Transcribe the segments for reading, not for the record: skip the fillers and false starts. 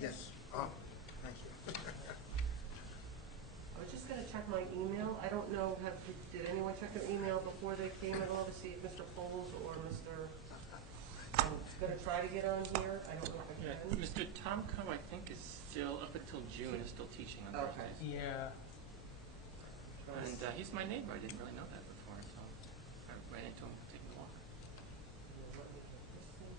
Yes. Oh, thank you. I was just gonna check my email. I don't know, did anyone check their email before they came at all to see if Mr. Poles or Mr. I'm gonna try to get on here. I don't know if I Yeah, can. Mr. Tomko, I think, is still, up until June, is still teaching on Okay. Thursdays. Yeah. And he's my neighbor. I didn't really know that before, so I ran into him taking a walk. Let me get this thing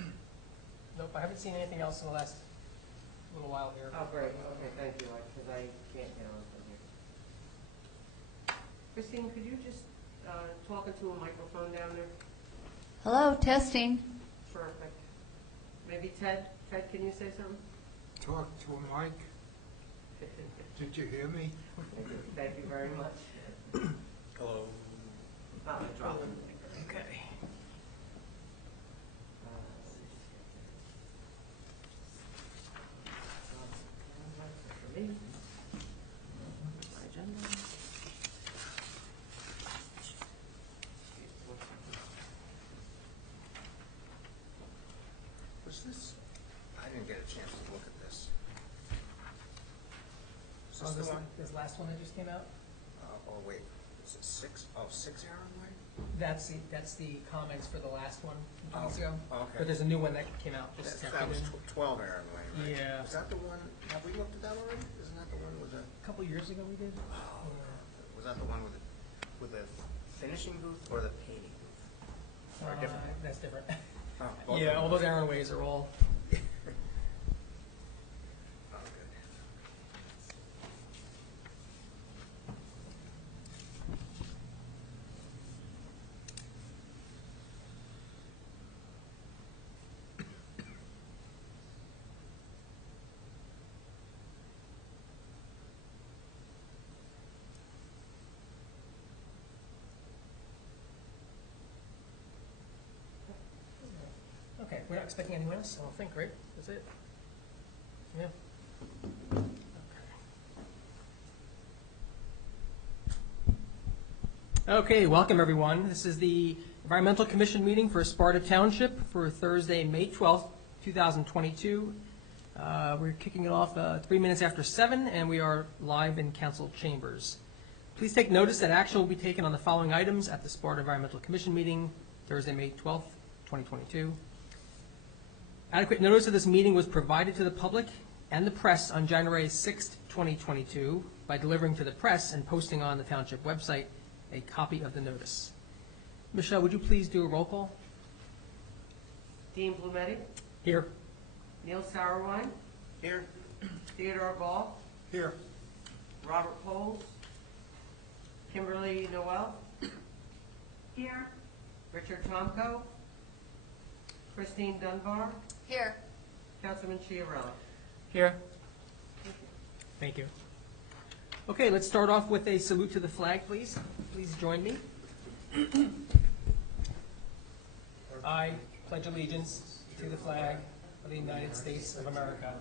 done. Nope, I haven't seen anything else in the last little while here. Oh, great. Okay, thank you, because I can't get on from here. Christine, could you just talk into a microphone down there? Hello, testing. Perfect. Maybe Ted? Ted, can you say something? Talk to a mic. Did you hear me? Thank you very much. Hello. Not dropping. Okay. For me. My agenda. Was this? I didn't get a chance to look at this. Is this the one? This last one that just came out? Oh, wait. Is it 6? Oh, 6 Aaron Way? That's the comments for the last one from 2 weeks ago. Okay. But there's a new one that came out just this That was afternoon. 12 Aaron Way, right? Yeah. Was that the one? Have we looked at that already? Isn't that the one with the? A couple years ago we did. Was that the one with the finishing booth or the painting booth? Or a different one? That's different. Oh, both of Yeah, them. all those Aaron ways are all. Oh, good. Okay, we're not expecting anyone else, I don't think, right? That's it? Yeah. Okay, welcome everyone. This is the Environmental Commission meeting for Sparta Township for Thursday, May 12th, 2022. We're kicking it off 3 minutes after 7, and we are live in council chambers. Please take notice that action will be taken on the following items at the Sparta Environmental Commission meeting, Thursday, May 12th, 2022. Adequate notice of this meeting was provided to the public and the press on January 6th, 2022 by delivering to the press and posting on the township website a copy of the notice. Michelle, would you please do a roll call? Dean Blumetti, Here. Neil Sauerwein, Here? Theodore Ball, Here. Robert Poles, Kimberly Noel, Here. Richard Tomko, Christine Dunbar, Here. Councilman Chiarella. Here. Thank you. Okay, let's start off with a salute to the flag, please. Please join me. I pledge allegiance to the flag of the United States of America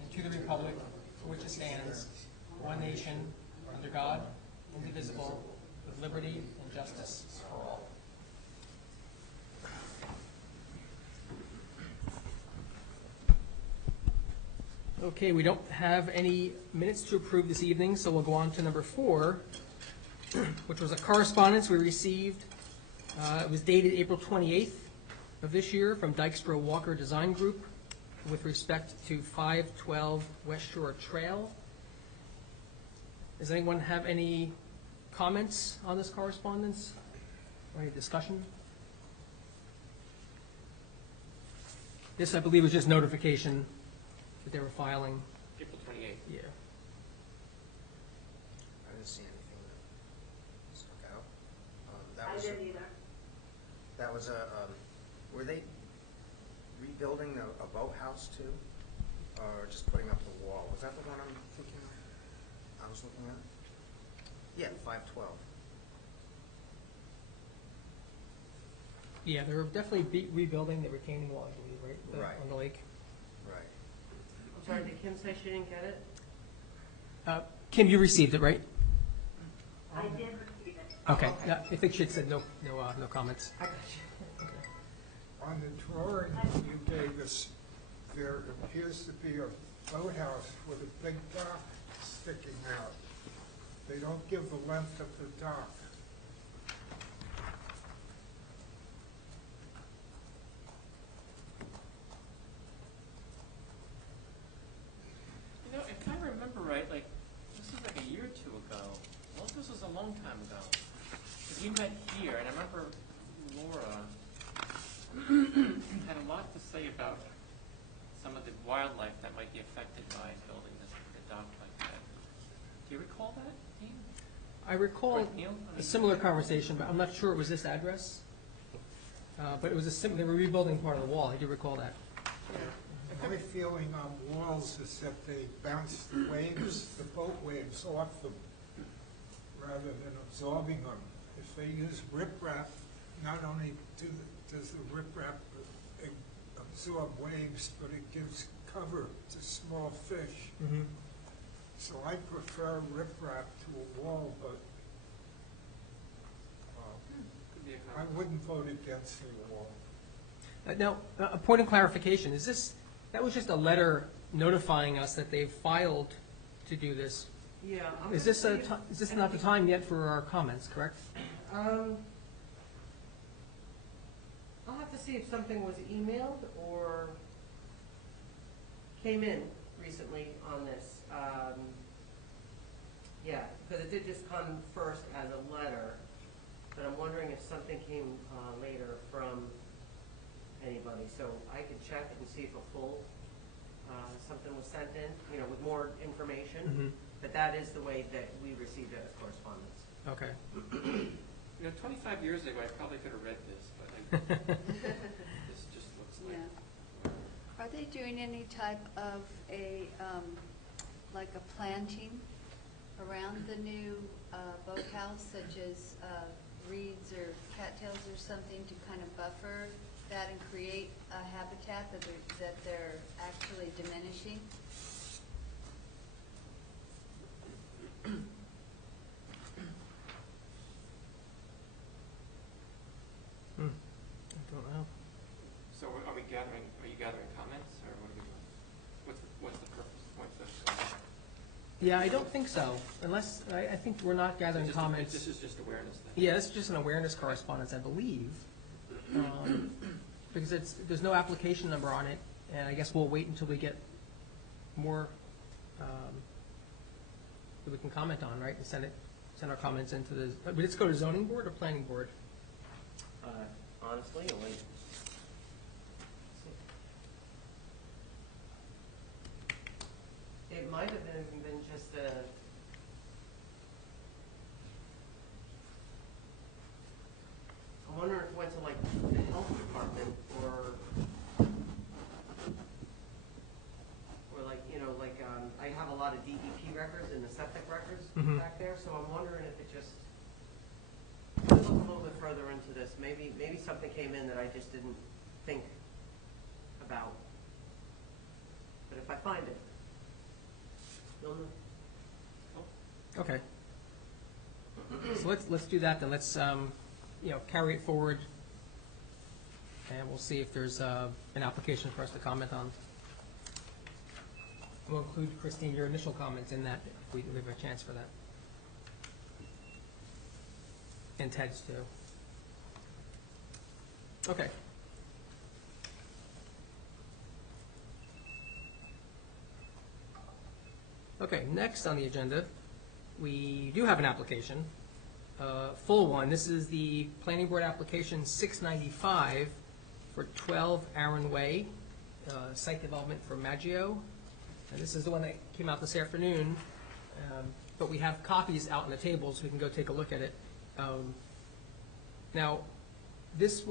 and to the republic for which it stands, one nation, under God, indivisible, with liberty and justice for all. Okay, we don't have any minutes to approve this evening, so we'll go on to number 4, which was a correspondence we received. It was dated April 28th of this year from Dykstra Walker Design Group with respect to 512 West Shore Trail. Does anyone have any comments on this correspondence or any discussion? This, I believe, was just notification that they were filing. April 28th. Yeah. I didn't see anything that stuck out. I didn't either. That was were they rebuilding a boathouse too? Or just putting up the wall? Was that the one I'm thinking of? I was looking at? Yeah, 512. Yeah, they're definitely rebuilding the retaining wall, I believe, right? Right. On the lake. Right. I'm sorry, did Kim say she didn't get it? Kim, you received it, right? I did receive it. Okay. Okay. Yeah, I think she had said no comments. I got you. On the drawing you gave us, there appears to be a boathouse with a big dock sticking out. They don't give the length of the dock. You know, if I remember right, like, this is like a year or two ago. Well, this was a long time ago. 'Cause we met here, and I remember Laura had a lot to say about some of the wildlife that might be affected by building this dock like that. Do you recall that, Dean? I recall Or Neil? I a mean- similar conversation, but I'm not sure it was this address. But it was they were rebuilding part of the wall, I do recall that. My feeling on walls is that they bounce the waves, the boat waves off them, rather than absorbing them. If they use riprap, not only does the riprap absorb waves, but it gives cover to small fish. Mm-hmm. So I prefer riprap to a wall, but Could be a I comment. wouldn't vote against the wall. Now, a point of clarification, that was just a letter notifying us that they've filed to do this. Yeah. I'm Is gonna this see if not the anything- time yet for our comments, correct? I'll have to see if something was emailed or came in recently on this. Yeah, because it did just come first as a letter, but I'm wondering if something came later from anybody. So I could check and see if a full, something was sent in, with more information. Mm-hmm. But that is the way that we received it as correspondence. Okay. 25 years ago, I probably could have read this, but this just looks like. Yeah. Are they doing any type of like a planting around the new boathouse, such as reeds or cattails or something to kind of buffer that and create a habitat that they're actually diminishing? I don't know. So are you gathering comments, or what are we doing? What's the purpose? Yeah, I don't think so, unless, I think we're not gathering comments. This is just awareness thing? Yeah, it's just an awareness correspondence, I believe. Because there's no application number on it, and I guess we'll wait until we get more that we can comment on, right? And send our comments into the, but let's go to zoning board or planning board? Honestly, I'll wait. It might have been just a. I'm wondering if it went to like the health department or I have a lot of DEP records and the septic records Mhm. back there, so I'm wondering if it just. Let's look a little bit further into this. Maybe something came in that I just didn't think about. But if I find it, you'll know. Okay. So let's do that then. Let's, carry it forward, and we'll see if there's an application for us to comment on. We'll include, Christine, your initial comments in that, if we have a chance for that. And Ted's too. Okay. Okay, next on the agenda, we do have an application, full one. This is the Planning Board application 695 for 12 Aaron Way, site development for Maggio. And this is the one that came out this afternoon, but we have copies out on the table so we can go take a look at it. Now, this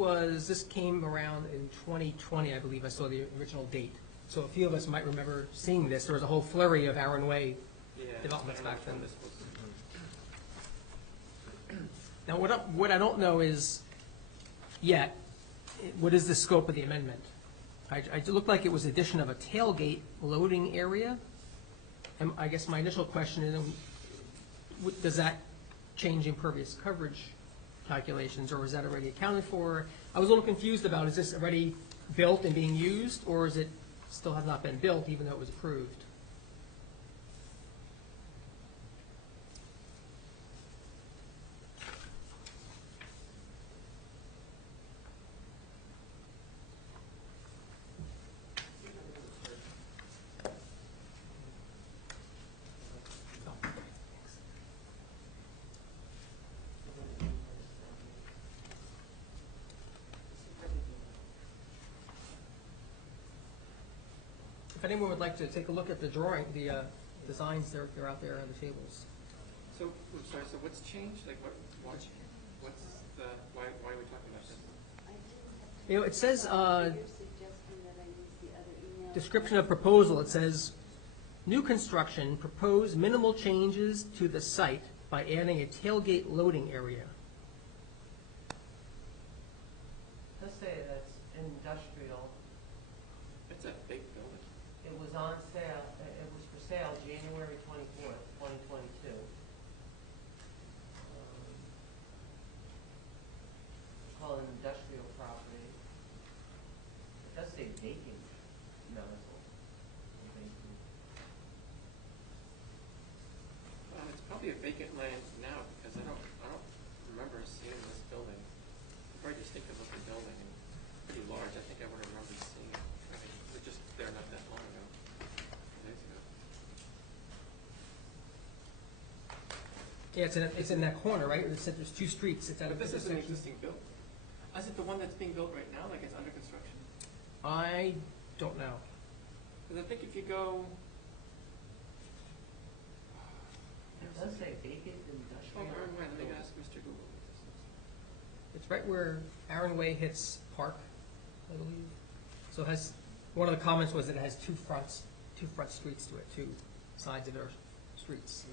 came around in 2020, I believe. I saw the original date. So a few of us might remember seeing this. There was a whole flurry of Aaron Way developments back then. This was. Now, what I don't know is yet, what is the scope of the amendment? It looked like it was addition of a tailgate loading area. And I guess my initial question is, does that change impervious coverage calculations, or is that already accounted for? I was a little confused about, is this already built and being used, or is it still have not been built even though it was approved? If anyone would like to take a look at the drawing, the designs, they're out there on the tables. So, I'm sorry, so what's changed? Like, what's the, why are we talking about this? You know, it says, You're suggesting that I use the other email. description of proposal, it says, new construction, propose minimal changes to the site by adding a tailgate loading area. Let's say that's industrial. It's a big building. It was on sale, it was for sale January 24th, 2022. Call it an industrial property. It does say vacant medical. It's probably a vacant land now, because I don't remember seeing this building. I probably just take a look at the building, and it's pretty large. I think I would have remembered seeing it. I mean, it was just there not that long ago, 2 days ago. Yeah, it's in that corner, right? It said there's two streets. It's at a But this is an intersection. existing building. Is it the one that's being built right now, like it's under construction? I don't know. Because I think if you go, It does say vacant oh, industrial. Aaron Way, let me ask Mr. Google what this is. It's right where Aaron Way hits Park, I believe. So it has, one of the comments was that it has two front streets to it, two sides of their streets.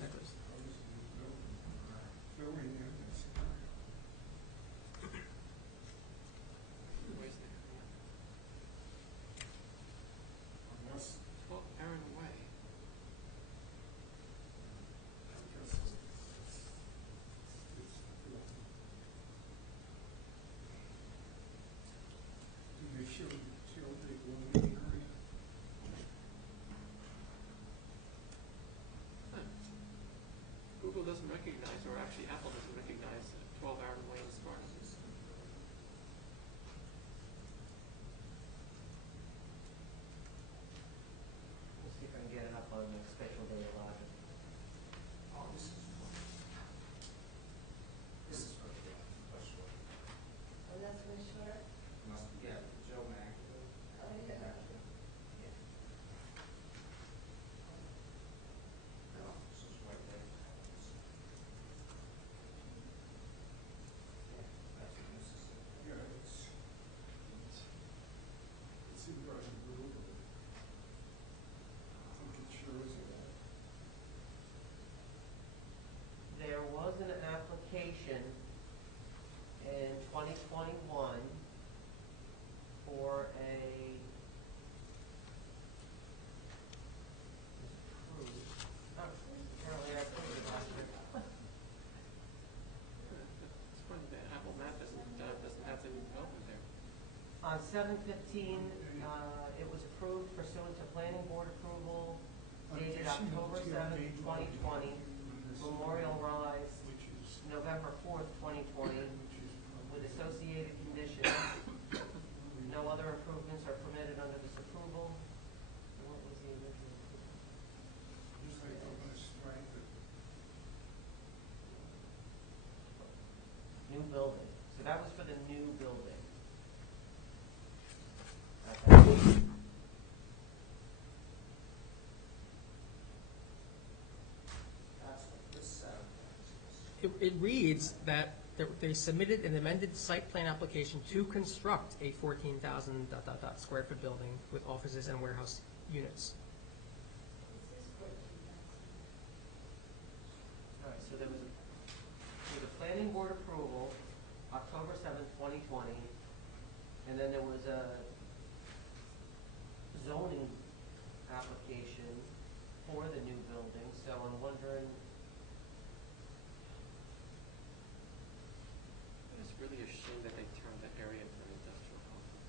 Building in this area. Where's the, Unless, 12 Aaron Way. I guess it's do they show the loading area? Huh. Google doesn't recognize, or actually Apple doesn't recognize 12 Aaron Way in Sparta. Let's see if I can get it up on the spatial data logic. Oh, this is fun. This is for the West Shore. Oh, that's for sure? Must be, yeah, Joe Mack. Oh, yeah. Yeah. No, this is right there. Yeah, that's what this is. Yeah, it's in by the Google. I think it shows it. There was an application in 2021 for a approved, apparently I approved it last year. It's funny that Apple Map doesn't have the new development there. On 7/15, it was approved pursuant to planning board approval dated October 7th, 2020, Memorial Rise, Which is, November 4th, 2020, with associated conditions. No other improvements are permitted under this approval. What was the original approval? just like on this, right, the New building. So that was for the new building. Okay. That's what this, It reads that they submitted an amended site plan application to construct a 14,000 square foot building with offices and warehouse units. This is 14,000. All right, so there was a planning board approval, October 7th, 2020, and then there was a zoning application for the new building, so I'm wondering, really a shame that they turned that area into an industrial complex.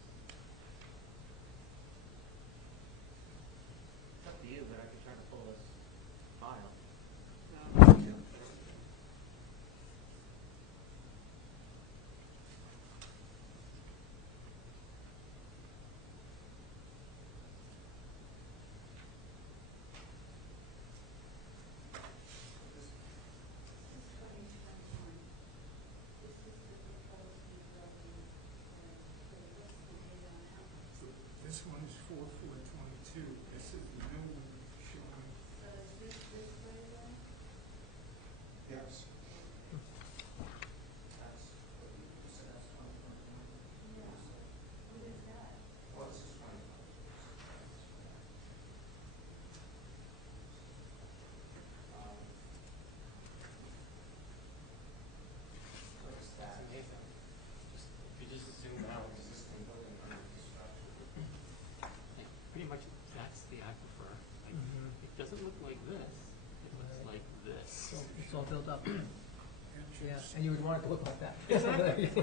It's up to you, but I could try to pull this file. No, I don't- This one is 4/4/22. This is the new one showing. So is this way then? Yes. That's, what you said that's 2021? Yeah. What is that? Well, this is 2020. Look at that. It's amazing. If you just zoom out, Existing building under construction. like, pretty much that's the aquifer. Like, Mhm. it doesn't look like this. It looks Right. like this. So it's all built up. Yeah, Entrance. and you would want it to look like that. Exactly. These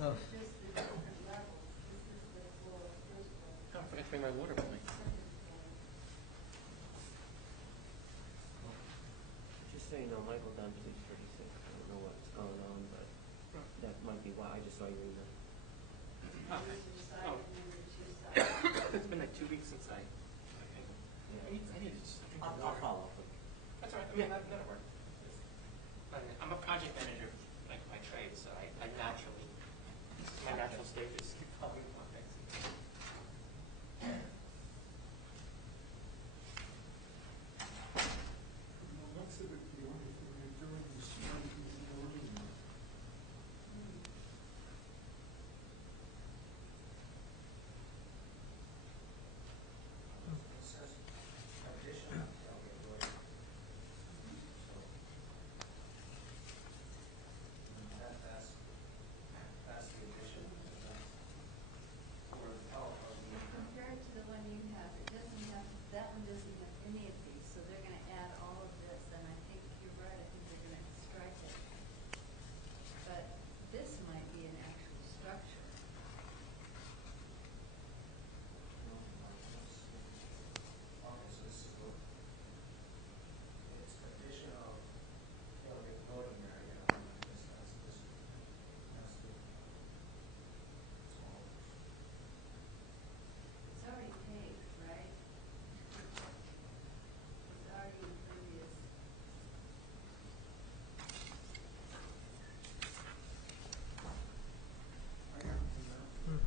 Oh. are just the different levels. This is the floor, first floor, Oh, I forgot to bring my water with me. second floor. Just so you know, Michael Dempsey's 36. I don't know what's going on, but that might be why. I just saw your email. Oh, These are side oh. and then the two sides. It's been like 2 weeks since I need to just drink I'll water. follow up with you. That's all right. I mean, that'll work. I'm a project manager, like by trade, so I naturally, my natural state is following context. From the looks of it, the only thing they're doing is changing the wording. It says addition of tailgate door. So, that's the addition. Or, Compared to the one you have, it doesn't have, that one doesn't have any of these, so they're gonna add all of this, and I think you're right, I think they're gonna strike it. But this might be an actual structure. okay, so this is the, it's addition of tailgate loading area, and this, that's this, that's the, small. It's already paved, right? It's already impervious. I have the map.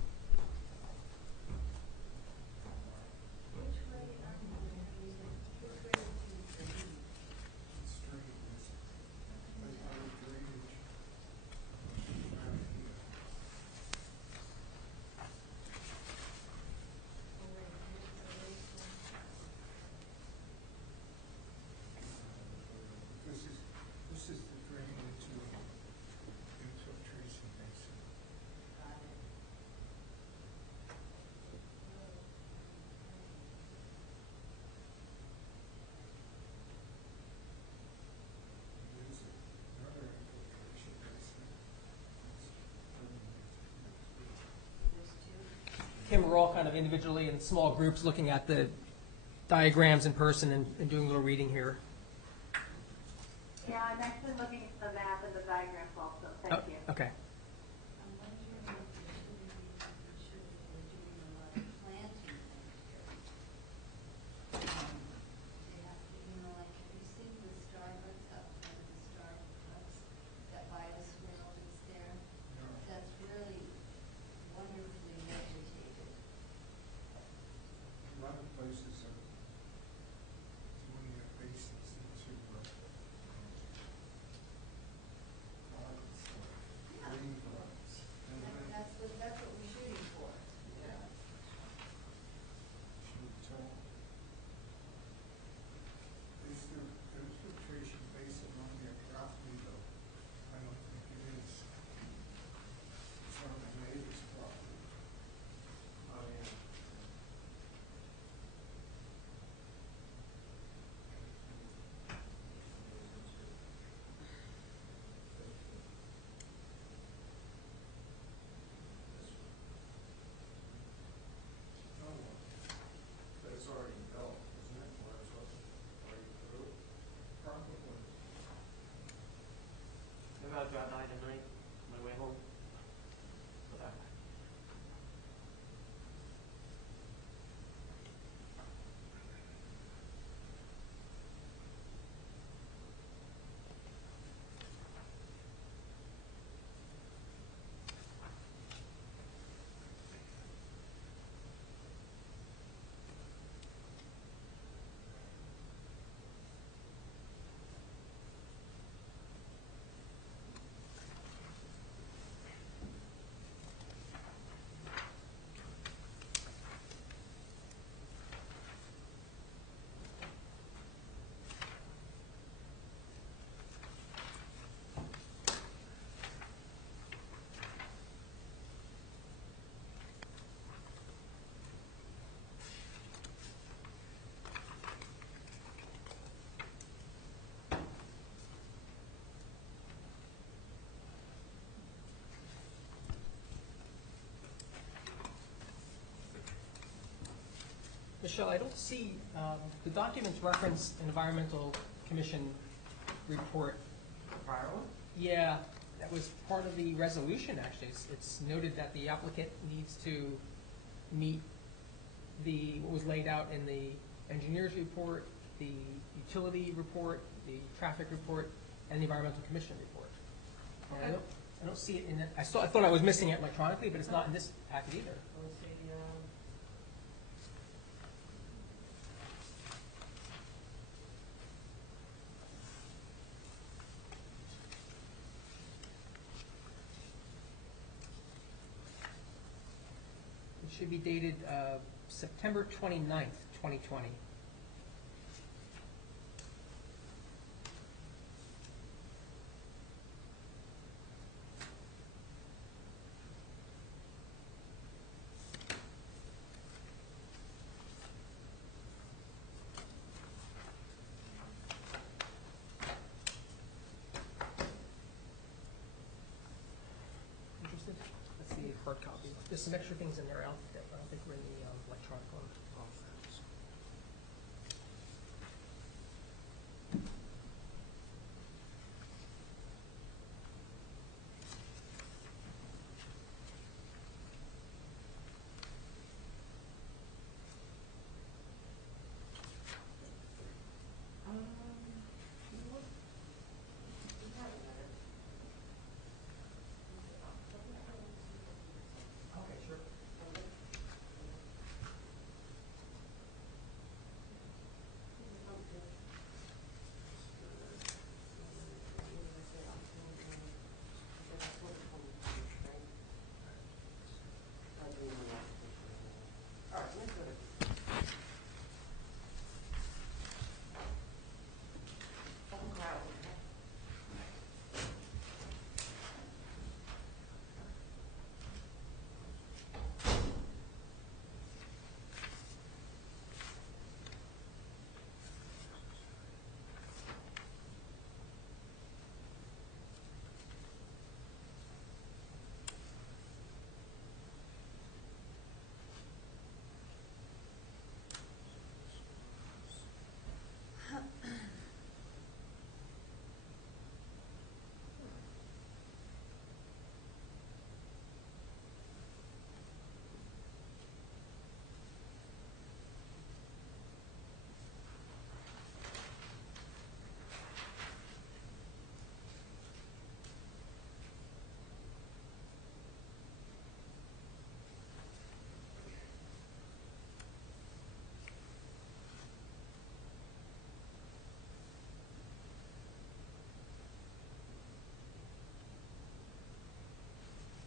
Which way are you draining? Which way is you draining? It's drainage. Right by the drainage. Around here. Oh, wait, where's the? This is the drain into Tracy Mason. Got it. There's another infiltration basin. There's two. Kim, we're all kind of individually in small groups looking at the diagrams in person and doing a little reading here. Yeah, I'm actually looking at the map and the diagrams also, Oh, thank you. okay. I'm wondering if there shouldn't be making sure that they're doing a lot of planting next year. They have to, like, have you seen the Starbucks up front of the Starbucks? That bioswale that's there? No, That's really wonderfully vegetated. a lot of places are doing their basins into, gardens. Yeah. I drive by tonight, on my way home. Okay. Michelle, I don't see, the documents reference Environmental Commission report. The prior one? Yeah, that was part of the resolution, actually. It's noted that the applicant needs to meet what was laid out in the engineer's report, the utility report, the traffic report, and the Environmental Commission report. And Okay. I don't see it in it. I thought I was missing it electronically, but it's not in this packet either. Let's see, It should be dated September 29th, 2020. Interested? That's the hard copy. There's some extra things in there. I don't think we're in the electronic one. Oh, thanks. you know what? We have a minute. Okay, sure. All right, let's go to. Open crowd, okay?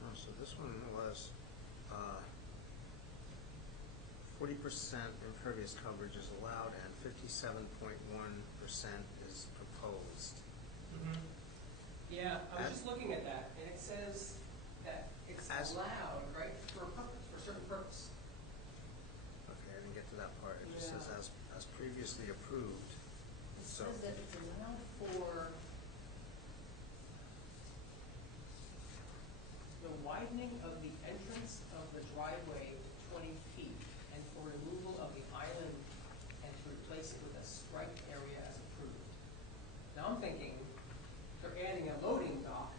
Oh, so this one was 40% impervious coverage is allowed and 57.1% is proposed. Mm-hmm. Yeah, I was just looking at that, and it says that it's allowed, right, for a purpose, for a certain purpose. Okay, I didn't get to that part. It just says Yeah. as previously approved. It So says that it's allowed for the widening of the entrance of the driveway to 20 feet and for removal of the island and to replace it with a striped area as approved. Now I'm thinking they're adding a loading dock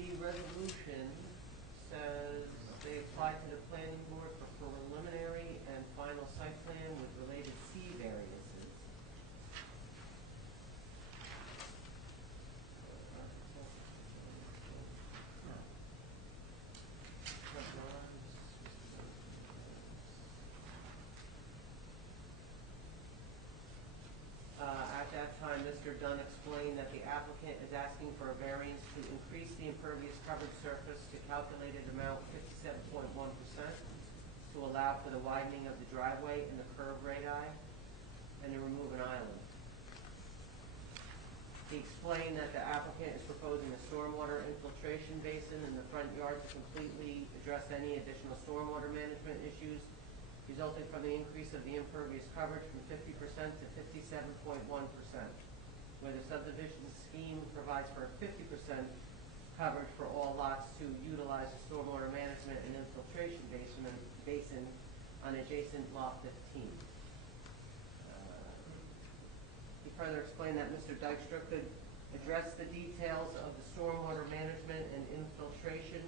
the resolution says they applied to the planning board for preliminary and final site plan with related C variances. At that time, Mr. Dunn explained that the applicant is asking for a variance to increase the impervious covered surface to calculated amount 57.1% to allow for the widening of the driveway and the curb radii and to remove an island. He explained that the applicant is proposing a stormwater infiltration basin in the front yard to completely address any additional stormwater management issues resulting from the increase of the impervious coverage from 50% to 57.1%, where the subdivision scheme provides for 50% coverage for all lots to utilize the stormwater management and infiltration basin on adjacent lot 15. He further explained that Mr. Dykstra could address the details of the stormwater management and infiltration,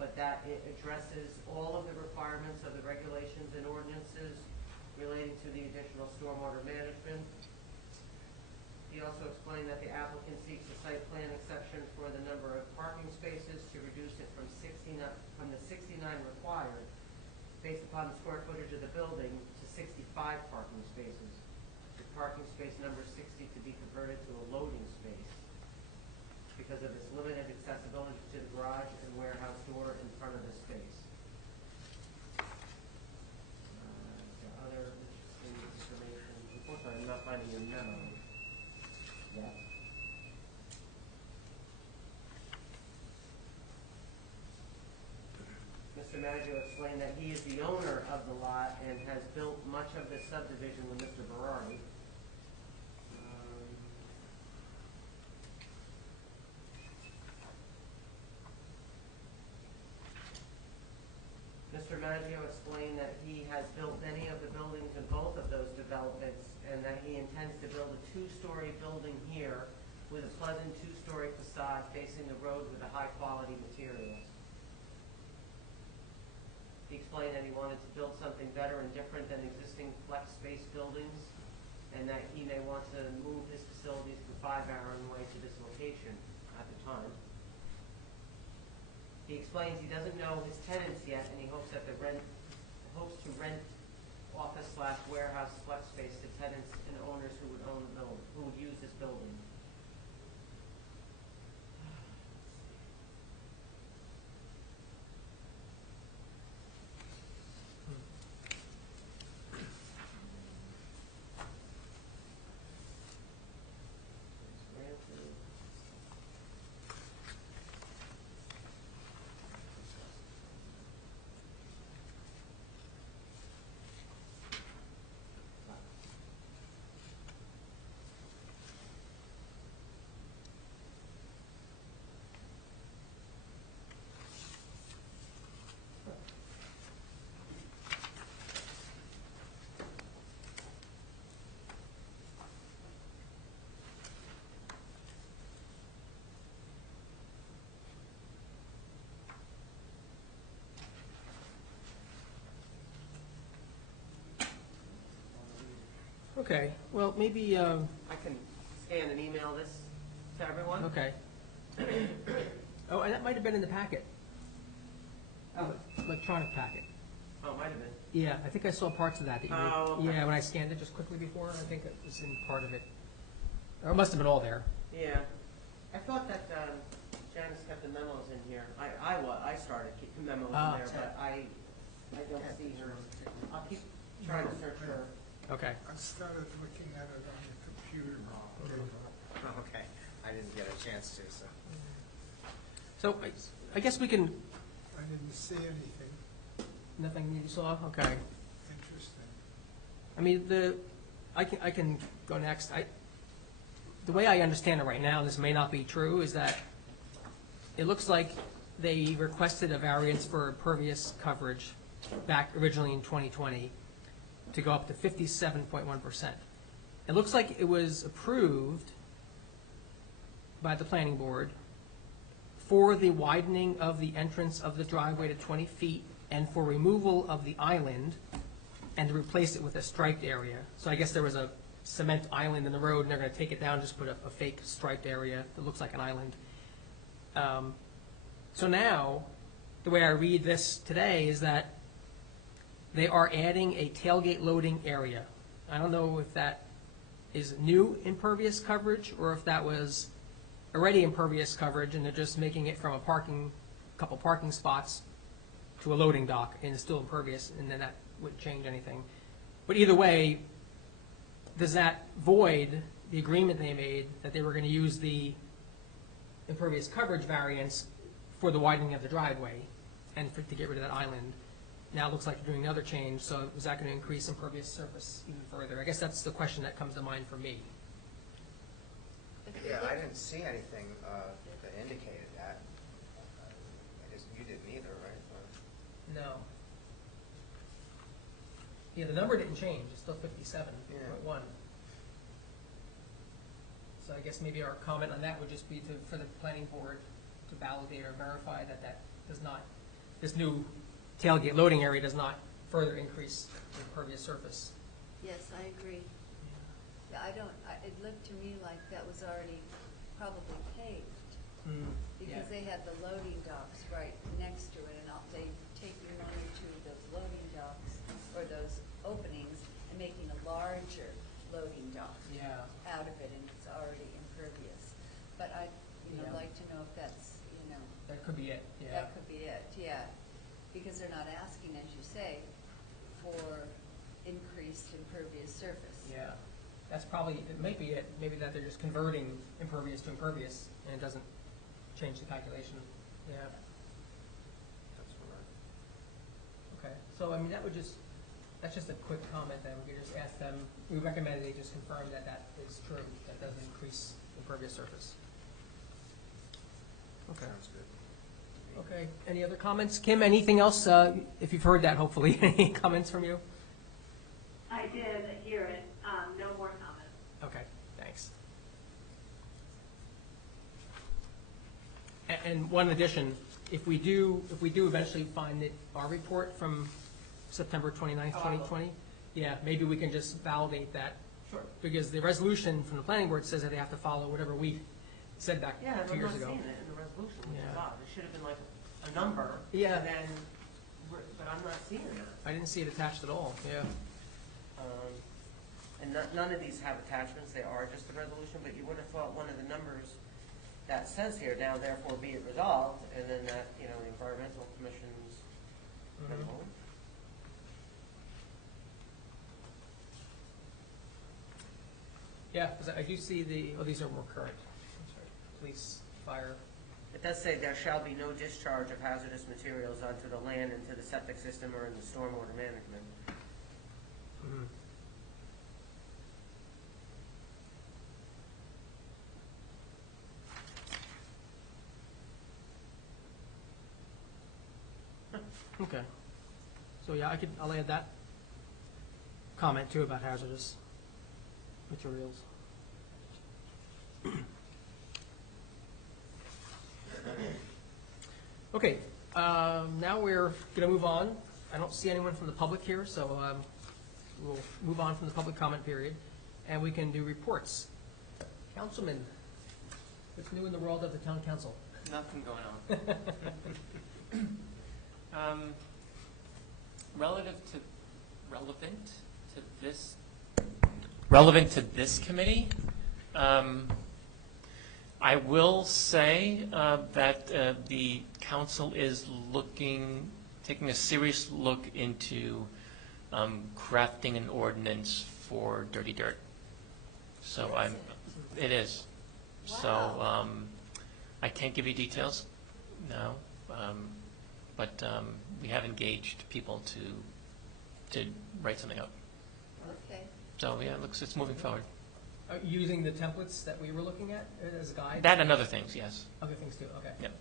but that it addresses all of the requirements of the regulations and ordinances relating to the additional stormwater management. He also explained that the applicant seeks a site plan exception for the number of parking spaces to reduce it from the 69 required, based upon the square footage of the building, to 65 parking spaces, with parking space number 60 to be converted to a loading space because of its limited accessibility to the garage and warehouse door in front of the space. The other interesting information, unfortunately I'm not finding your memo yet. Mr. Maggio explained that he is the owner of the lot and has built much of the subdivision with Mr. Berardi. Mr. Maggio explained that he has built many of the buildings in both of those developments and that he intends to build a two-story building here with a pleasant two-story facade facing the road with a high-quality materials. He explained that he wanted to build something better and different than existing flex space buildings and that he may want to move his facilities from 5 Barron Way to this location at the time. He explains he doesn't know his tenants yet, and he hopes that hopes to rent office/warehouse flex space to tenants and owners who would own the building, who would use this building. Okay, well, maybe, I can scan and email this to everyone. okay. Oh, and that might have been in the packet, Oh, electronic packet. oh, it might have been. Yeah, I think I saw parts of that. You Oh, okay. Yeah, when I scanned it just quickly before, I think it was in part of it. Or it must have been all there. Yeah. I thought that Janice kept the memos in here. I started keeping memos in Ah. there, but I don't see her. I'll keep trying to search her. Okay. I started looking at it on the computer. Oh, okay. I didn't get a chance to, so. So I guess we can, I didn't see anything nothing you saw? Okay. interesting. I mean, I can go next. The way I understand it right now, this may not be true, is that it looks like they requested a variance for impervious coverage back originally in 2020 to go up to 57.1%. It looks like it was approved by the planning board for the widening of the entrance of the driveway to 20 feet and for removal of the island and to replace it with a striped area. So I guess there was a cement island in the road, and they're going to take it down, just put a fake striped area that looks like an island. So now, the way I read this today is that they are adding a tailgate loading area. I don't know if that is new impervious coverage or if that was already impervious coverage and they're just making it from a couple parking spots to a loading dock and it's still impervious, and then that wouldn't change anything. But either way, does that void the agreement they made that they were going to use the impervious coverage variance for the widening of the driveway and to get rid of that island? Now it looks like you're doing another change, so is that going to increase impervious surface even further? I guess that's the question that comes to mind for me. Yeah, I didn't see anything that indicated that. I guess you didn't either, right? No. Yeah, the number didn't change. It's still 57.1. So I guess maybe our comment on that would just be for the planning board to validate or verify that this new tailgate loading area does not further increase the impervious surface. Yes, I agree. Yeah, it looked to me like that was already probably paved, because they had the loading docks right next to it, and they've taken one or two of those loading docks, or those openings, and making a larger loading dock out of it, and it's already impervious. But I'd like to know if that's, That could be it, yeah. that could be it, yeah. Because they're not asking, as you say, for increased impervious surface. Yeah, it may be it. Maybe that they're just converting impervious to impervious, and it doesn't change the calculation. Yeah. That's what Okay, so I mean, that's just a quick comment then. We could just ask them, we recommend they just confirm that that is true, that doesn't increase impervious surface. Okay. sounds good. Okay, any other comments? Kim, anything else? If you've heard that, hopefully, any comments from you? I did hear it. No more comments. Okay, thanks. And one addition, if we do eventually find that our report from September 29th, 2020, yeah, maybe we can just validate that. Sure. Because the resolution from the planning board says that they have to follow whatever we said back Yeah, 2 I'm years not ago. seeing it in the resolution, which is Yeah. odd. It should have been like a number. Yeah. And then, but I'm not seeing that. I didn't see it attached at all, yeah. And none of these have attachments, they are just a resolution, but you would have thought one of the numbers that says here, now therefore be it resolved, and then that, the environmental commission's memo. Yeah, because I do see these are more current. I'm sorry. Police, fire. It does say there shall be no discharge of hazardous materials onto the land, into the septic system, or in the stormwater management. Mhm. Okay. So yeah, I'll add that comment too about hazardous materials. Okay, now we're going to move on. I don't see anyone from the public here, so we'll move on from the public comment period, and we can do reports. Councilman, what's new in the world of the town council? Nothing going on. Relevant to this committee, I will say that the council is taking a serious look into crafting an ordinance for dirty dirt. So it is. So Wow. I can't give you details now, but we have engaged people to write something up. Okay. So yeah, it's moving forward. Using the templates that we were looking at as a guide? That and other things, yes. Other things too, okay. Yep.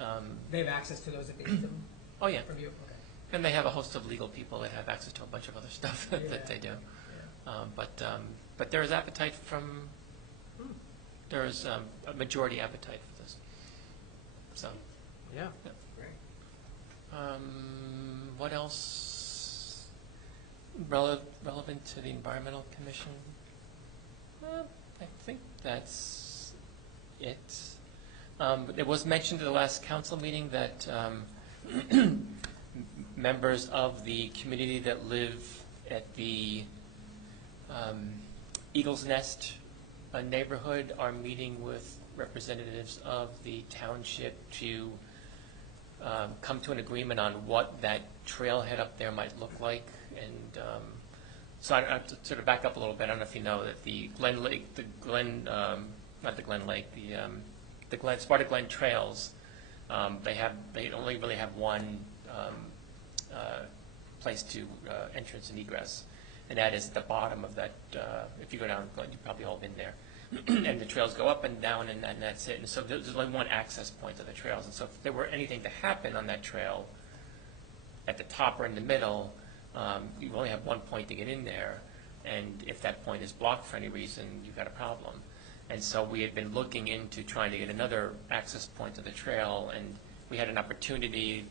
Okay. They have access to those if they need them Oh yeah, from you? Okay. and they have a host of legal people that have access to a bunch of other stuff Yeah. that they do. Yeah. But there is appetite from. There is a majority appetite for this. So, Yeah. Great. what else relevant to the Environmental Commission? I think that's it. It was mentioned at the last council meeting that members of the community that live at the Eagle's Nest neighborhood are meeting with representatives of the township to come to an agreement on what that trailhead up there might look like. And so I have to sort of back up a little bit. I don't know if you know that the Glen Lake, not the Glen Lake, the Sparta Glen trails, they only really have one place to entrance and egress, and that is at the bottom of that. If you go down Glen, you've probably all been there. And the trails go up and down, and that's it. And so there's only one access point to the trails. And so if there were anything to happen on that trail at the top or in the middle, you only have one point to get in there. And if that point is blocked for any reason, you've got a problem. And so we had been looking into trying to get another access point to the trail, and we had an opportunity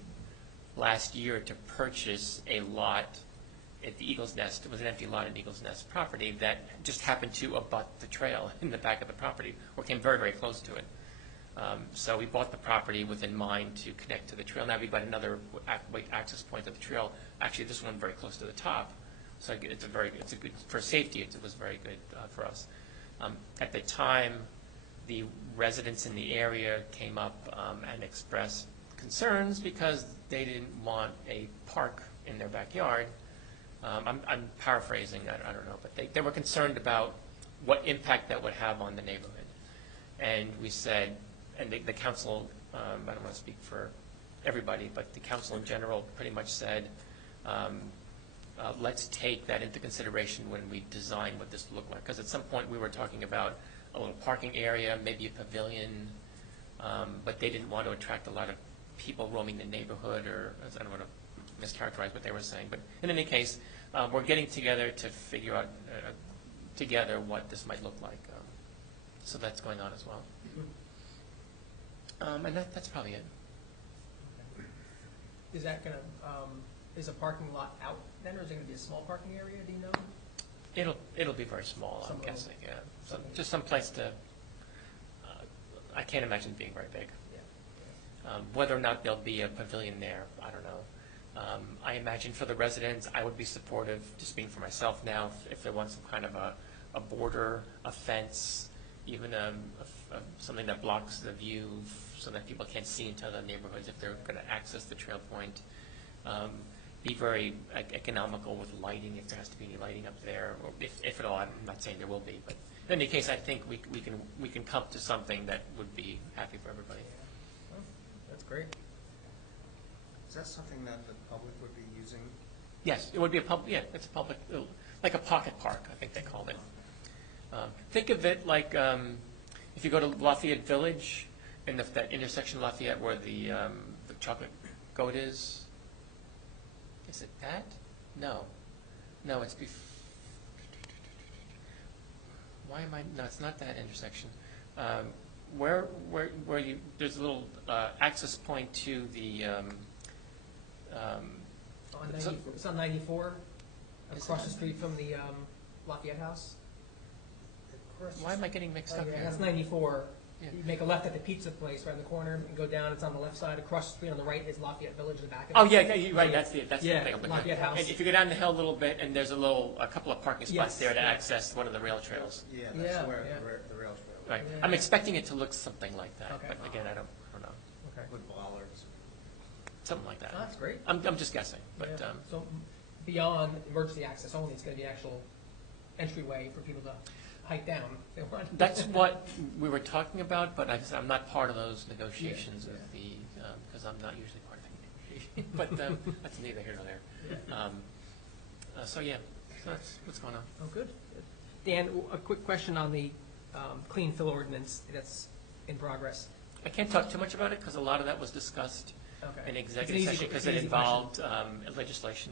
last year to purchase a lot at the Eagle's Nest. It was an empty lot at Eagle's Nest property that just happened to abut the trail in the back of the property, or came very, very close to it. So we bought the property with in mind to connect to the trail. Now we've got another access point to the trail. Actually, this one very close to the top. So it's a good, for safety, it was very good for us. At the time, the residents in the area came up and expressed concerns because they didn't want a park in their backyard. I'm paraphrasing, I don't know, but they were concerned about what impact that would have on the neighborhood. And we said, and the council, I don't want to speak for everybody, but the council in general pretty much said, let's take that into consideration when we design what this looked like. Because at some point we were talking about a little parking area, maybe a pavilion, but they didn't want to attract a lot of people roaming the neighborhood, or I don't want to mischaracterize what they were saying. But in any case, we're getting together to figure out together what this might look like. So that's going on as well. And that's probably it. Is that going to, is a parking lot out then, or is it going to be a small parking area, do you know? It'll be very small, I'm guessing, yeah. Just some place to, I can't imagine it being very big. Yeah. Whether or not there'll be a pavilion there, I don't know. I imagine for the residents, I would be supportive, just speaking for myself now, if they want some kind of a border, a fence, even something that blocks the view so that people can't see into the neighborhoods if they're going to access the trail point. Be very economical with lighting, if there has to be any lighting up there, or if at all. I'm not saying there will be, but in any case, I think we can come to something that would be happy for everybody. Oh, that's great. Is that something that the public would be using? Yes, it would be a public. Yeah, it's a public, like a pocket park, I think they called it. Think of it like if you go to Lafayette Village, and that intersection of Lafayette where the chocolate goat is. Is it that? No, it's why am I? No, it's not that intersection. Where you there's a little access point to the. It's on 94, across the street from the Lafayette House. Why am I getting mixed up Yeah, here? that's 94. Yeah. You make a left at the pizza place right in the corner and go down. It's on the left side. Across the street on the right is Lafayette Village in the back of it. Oh yeah, you're right. That's the Yeah, thing. I'm looking Lafayette at. House. And if you go down the hill a little bit, and there's a couple of parking spots Yes, there to yeah. access one of the rail trails. Yeah, that's Yeah, where yeah. the rail trail. Right. Yeah. I'm expecting it to look something like that, Okay. but again, I don't know. Okay. With bollards. Something like that. Oh, that's great. I'm just guessing, but Yeah. So beyond emergency access only, it's going to be actual entryway for people to hike down if they want. that's what we were talking about. But I'm not part of those negotiations Yeah, with the because I'm not usually part of the negotiation. But that's neither here nor there. Yeah. So yeah, so that's what's going on. Oh, good. Good. Dan, a quick question on the clean fill ordinance that's in progress. I can't talk too much about it because a lot of that was discussed Okay. in It's executive an easy- session because it's an it easy involved legislation.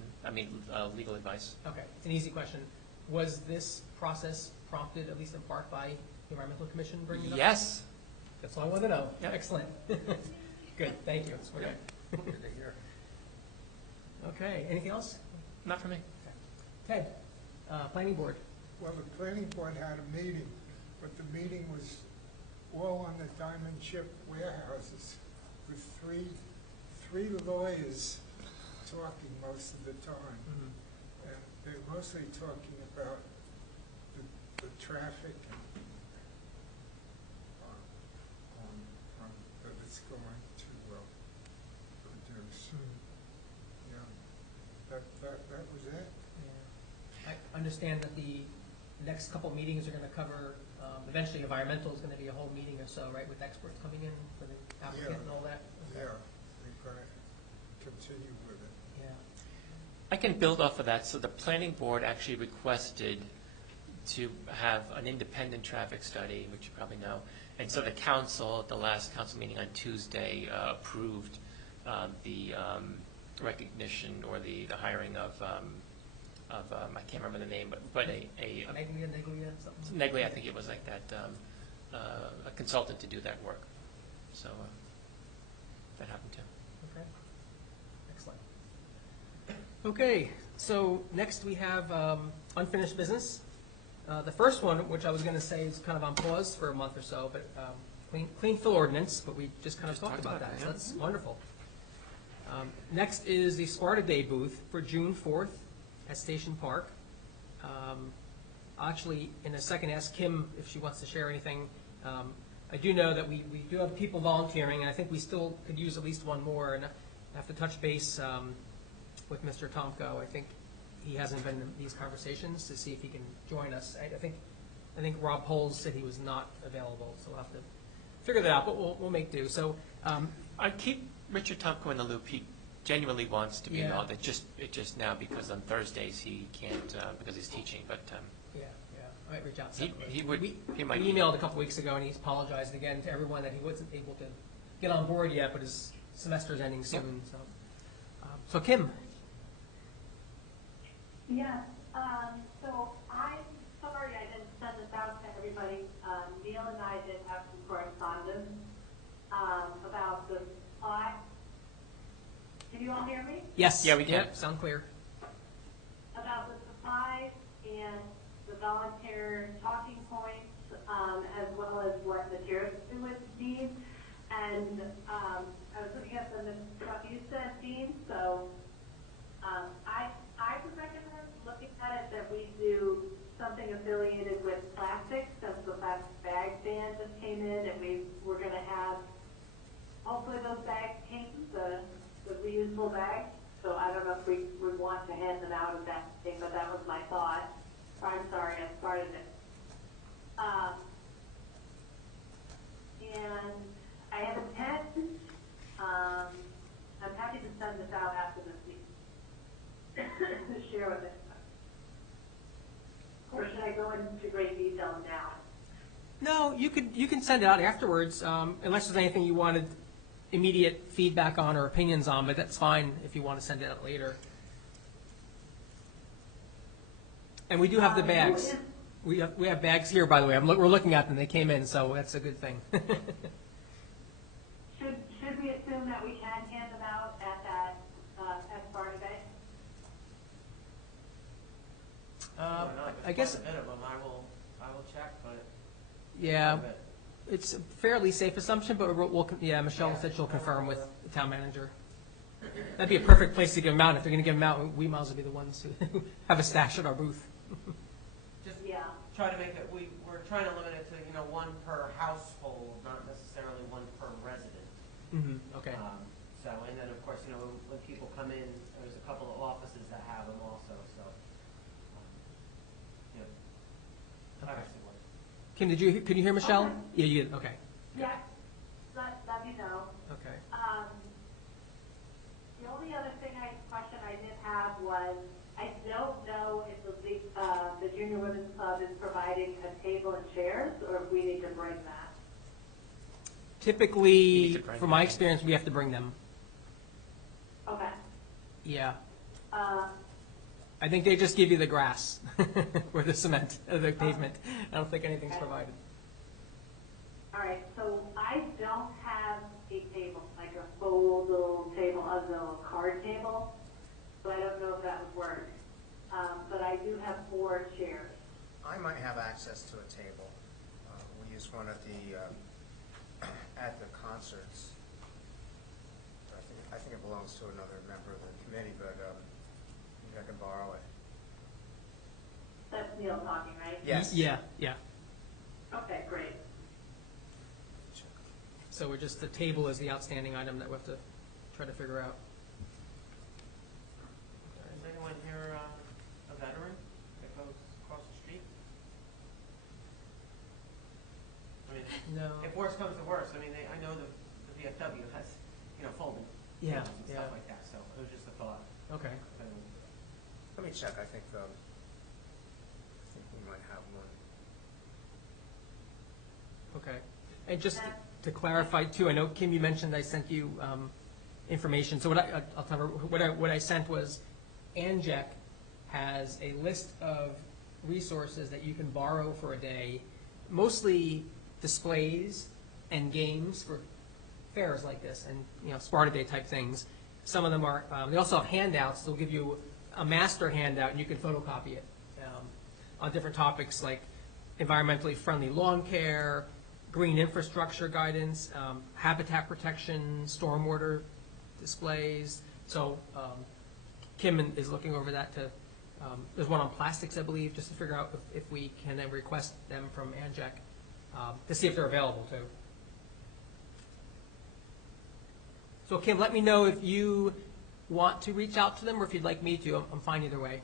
Legal advice. Okay, it's an easy question. Was this process prompted, at least in part, by the Environmental Commission bringing it up? Yes. That's all I wanted to know. Yeah. Excellent. Good, thank you. Okay. Good to hear. Okay, anything else? Not for me. Ted, planning board. Well, the planning board had a meeting, but the meeting was all on the diamond ship warehouses with three lawyers talking most of the time. Mm-hmm. And they're mostly talking about the traffic that it's going to produce. Yeah, that was it. Yeah. I understand that the next couple meetings are going to cover, eventually environmental is going to be a whole meeting or so, right, with experts coming in for the applicant and all that? Okay. Yeah, we're going to continue with it. Yeah. I can build off of that. So the planning board actually requested to have an independent traffic study, which you probably know. And so the council, at the last council meeting on Tuesday, approved the recognition or the hiring of I can't remember the name, but a Neglia, something? Neglia, I think it was like that, a consultant to do that work. So that happened too. Okay. Excellent. Okay, so next we have unfinished business. The first one, which I was going to say is kind of on pause for a month or so, but clean fill ordinance, but we just kind of talked about that, so that's wonderful. Next is the Sparta Day booth for June 4th at Station Park. I'll actually, in a second, ask Kim if she wants to share anything. I do know that we do have people volunteering, and I think we still could use at least one more, and I have to touch base with Mr. Tomko. I think he hasn't been in these conversations to see if he can join us. I think Rob Poles said he was not available, so we'll have to figure that out, but we'll make do. So I keep Richard Tomko in the loop. He genuinely wants to be Yeah. involved. It just now because on Thursdays he can't because he's teaching. But yeah, I might reach out He- separately. he would- We he might- emailed a couple weeks ago, and he's apologized again to everyone that he wasn't able to get on board yet, but his semester's ending soon. So Kim. Yes, so I'm sorry I didn't send this out to everybody. Neil and I did have some correspondence, about the supply. Can you all hear me? Yes. Yeah, we can. Yep, sound clear. About the supplies and the volunteer talking points, as well as what materials we would need. And, I was looking at the stuff you said, Dean, so, I would recommend looking at it that we do something affiliated with plastics, since the plastic bag ban just came in, and we're gonna have, hopefully those bags came, the reusable bags. So I don't know if we would want to hand them out as that thing, but that was my thought. I'm sorry, I started it. And I have a pen. I'm happy to send this out after this meeting to share with it. Or should I go into great detail now? No, you can send it out afterwards, unless there's anything you wanted immediate feedback on or opinions on, but that's fine if you want to send it out later. And we do have the bags. We have bags here, by the way. We're looking at them. They came in, so that's a good thing. Should we assume that we can hand them out at that, at Sparta Day? I guess, Quite a bit of them. I will check, but. yeah, quite a bit. it's a fairly safe assumption, but Michelle said she'll confirm with the town manager. That'd be a perfect place to give them out. If they're going to give them out, we might as well be the ones who have a stash at our booth. Just Yeah. try to make it, we're trying to limit it to, one per household, not necessarily one per resident. Okay. So, and then of course, when people come in, there's a couple of offices that have them also, so. Obviously one. Kim, could you hear Michelle? Okay. Yeah, you did. Okay. Yeah, let me know. Okay. The only other question I did have was, I don't know if the Junior Women's Club is providing a table and chairs, or if we need to bring that. You Typically, need to bring from them. my experience, we have to bring them. Okay. Yeah. Uh, I think they just give you the grass or the cement, or the pavement. I don't think anything's provided. all right, so I don't have a table, like a old little table, a little card table. So I don't know if that would work. But I do have 4 chairs. I might have access to a table. We use one at the concerts. I think it belongs to another member of the committee, but maybe I can borrow it. That's Neil talking, right? Yes. Yeah, yeah. Okay, great. So we're just, the table is the outstanding item that we have to try to figure out. Is anyone here a veteran that goes across the street? I mean, No. if worse comes to worse, I mean, I know the VFW has, folding Yeah, tables and yeah. stuff like that, so it was just a thought. Okay. Let me check. I think we might have one. Okay. And just to clarify too, I know, Kim, you mentioned I sent you information. So I'll tell her, what I sent was ANJEC has a list of resources that you can borrow for a day, mostly displays and games for fairs like this and, Sparta Day type things. Some of them are, they also have handouts. They'll give you a master handout and you can photocopy it on different topics like environmentally friendly lawn care, green infrastructure guidance, habitat protection, stormwater displays. So Kim is looking over that to, there's one on plastics, I believe, just to figure out if we can then request them from ANJEC to see if they're available too. So Kim, let me know if you want to reach out to them or if you'd like me to. I'm fine either way.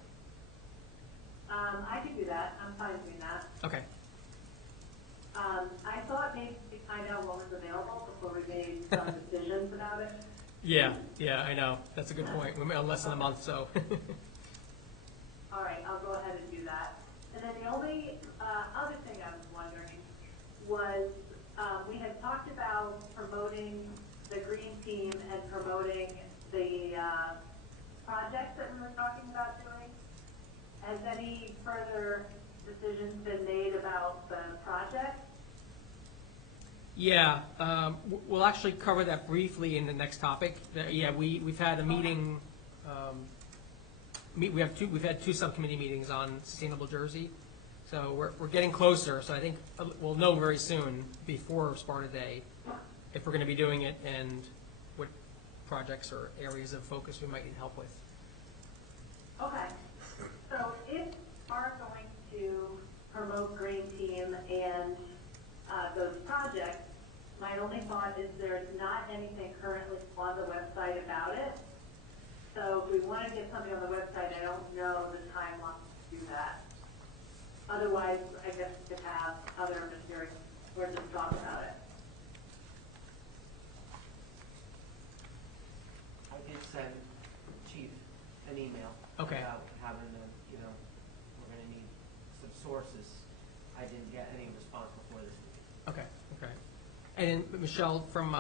I can do that. I'm fine doing that. Okay. I thought maybe we'd find out what was available before we made some decisions about it. Yeah, I know. That's a good point. We're less than a month, so. All right, I'll go ahead and do that. And then the only other thing I was wondering was we had talked about promoting the green team and promoting the projects that we were talking about doing. Has any further decisions been made about the project? Yeah, we'll actually cover that briefly in the next topic. Yeah, we've had a meeting. We've had 2 subcommittee meetings on Sustainable Jersey, so we're getting closer. So I think we'll know very soon before Sparta Day if we're going to be doing it and what projects or areas of focus we might need help with. Okay. So if are going to promote Green Team and those projects, my only thought is there's not anything currently on the website about it. So if we want to get something on the website, I don't know the timeline to do that. Otherwise, I guess we could have other materials or just talk about it. I did send Chief an email Okay. about having them, we're going to need some sources. I didn't get any response before this meeting. Okay. And then, Michelle, from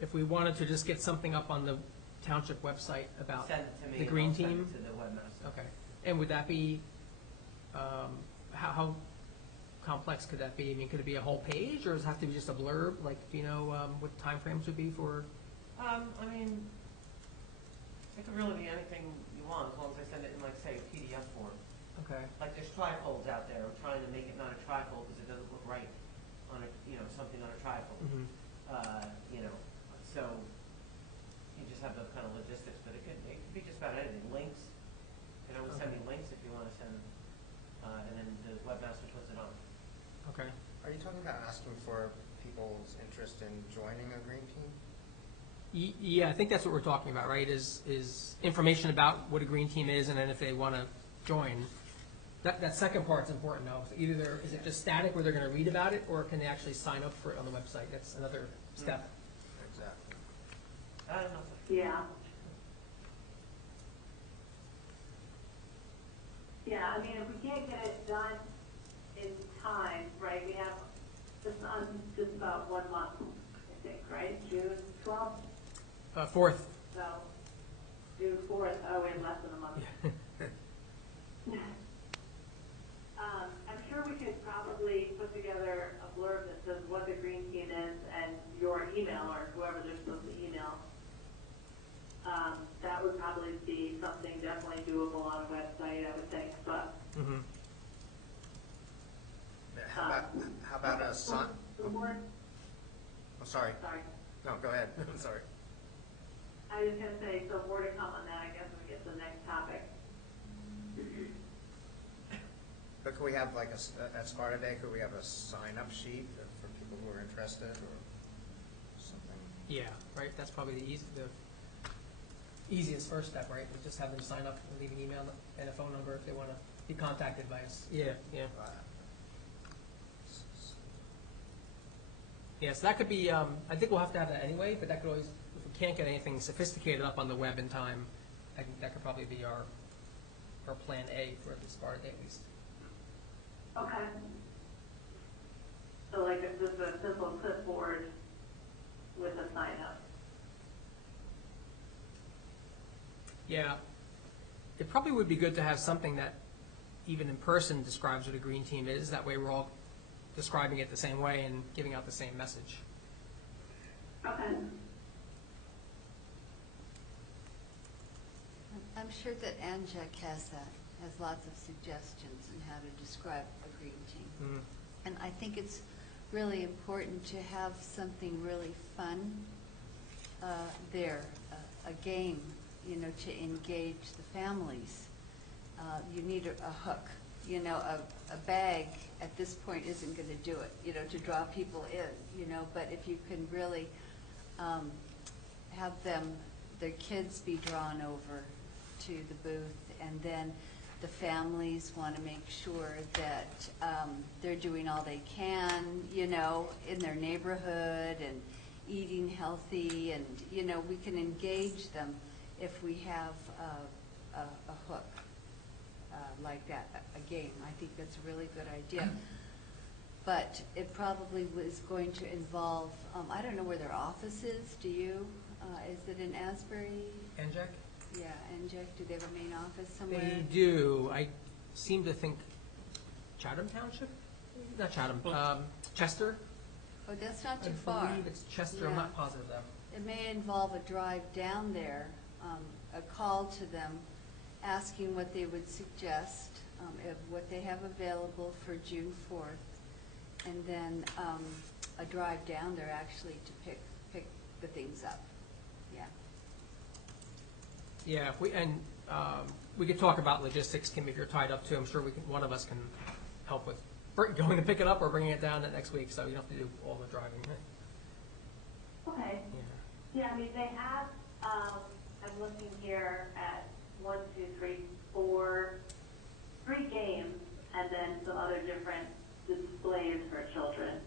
if we wanted to just get something up on the township website about Send it to me the and green I'll send team. it to the webmaster. Okay. And would that be, how complex could that be? I mean, could it be a whole page, or does it have to be just a blurb? Like, do you know what timeframes would be for? I mean, it could really be anything you want, as long as I send it in, like, say, a PDF form. Okay. Like, there's trifolds out there. I'm trying to make it not a trifold because it doesn't look right on a, something on a trifold. Mm-hmm. So you just have those kind of logistics, but it could be just about anything. Links, send me links if you want to send, and then the webmaster puts it on. Okay. Are you talking about asking for people's interest in joining a green team? Yeah, I think that's what we're talking about, right? Is information about what a green team is, and then if they want to join. That second part's important, though. So either is it just static where they're going to read about it, or can they actually sign up for it on the website? That's another step. Exactly. I don't know. Yeah. Yeah, I mean, if we can't get it done in time, right, we have just about 1 month, I think, right? June 12th? 4th. So, June 4th, we have less than a month. I'm sure we could probably put together a blurb that says what the green team is and your email or whoever they're supposed to email So more, Oh, sorry. sorry. No, go ahead. I'm sorry. I was gonna say, so more to come on that, I guess, when we get to the next topic. But could we have like at Sparta Day, could we have a sign-up sheet for people who are interested or something? Yeah, right, that's probably the easiest first step, right? We just have them sign up and leave an email and a phone number if they want to be contacted by us. Yeah, yeah. Yeah, so that could be, I think we'll have to have that anyway, but that could always, if we can't get anything sophisticated up on the web in time, I think that could probably be our plan A for the Sparta Day at least. Okay. So like just a simple clipboard with a sign up. Yeah. It probably would be good to have something that even in person describes what a green team is. That way we're all describing it the same way and giving out the same message. Okay. I'm sure that Anjek has lots of suggestions on how to describe a green team. Mm. And I think it's really important to have something really fun there, a game, you know, to engage the families. You need a hook, you know, a bag at this point isn't going to do it, you know, to draw people in, you know, but if you can really have their kids be drawn over to the booth, and then the families want to make sure that they're doing all they can, you know, in their neighborhood and eating healthy, and, you know, we can engage them if we have a hook like that, a game. I think that's a really good idea. But it probably was going to involve, I don't know where their office is, do you? Is it in Asbury? Anjek? Yeah, Anjek, do they have a main office somewhere? They do. I seem to think Chatham Township? Not Chatham, Chester? Oh, that's not too I far. believe it's Chester, I'm Yeah. not positive though. It may involve a drive down there, a call to them, asking what they would suggest, of what they have available for June 4th, and then a drive down there actually to pick the things up. Yeah. Yeah, we could talk about logistics, Kim, if you're tied up too. I'm sure one of us can help with going to pick it up or bringing it down next week, so you don't have to do all the driving. Okay. Yeah. Yeah, I mean, they have, I'm looking here at 3 games, and then some other different displays for children.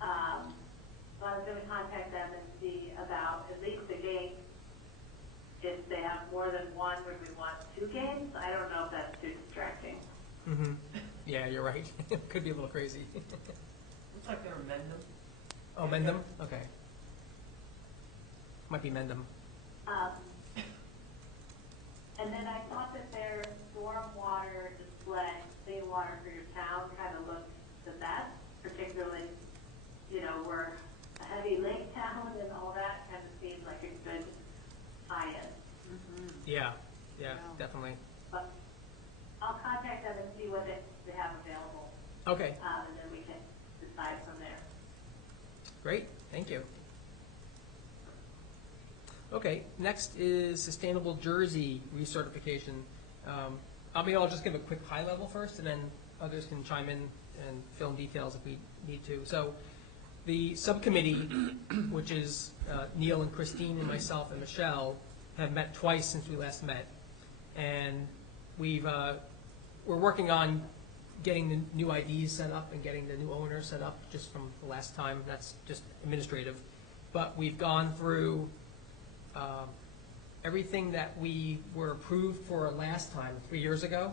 So I was going to contact them and see about at least the game. If they have more than one, would we want 2 games? I don't know if that's too distracting. Mm-hmm. Yeah, you're right. It could be a little crazy. Looks like they're Mendham. Oh, Mendham? Okay. Might be Mendham. And then I thought that their stormwater display, clean water for your town, kind of looked the best, particularly, you know, we're a heavy lake town and all that kind of seemed like a good tie-in. Mm-hmm. Yeah, Yeah. definitely. But I'll contact them and see what they have available, Okay, and then we can decide from there. great, thank you. Okay, next is Sustainable Jersey recertification. I'll just give a quick high level first, and then others can chime in and fill in details if we need to. So the subcommittee, which is Neil and Christine and myself and Michelle, have met twice since we last met. And we're working on getting the new IDs set up and getting the new owners set up just from the last time. That's just administrative. But we've gone through everything that we were approved for last time, 3 years ago,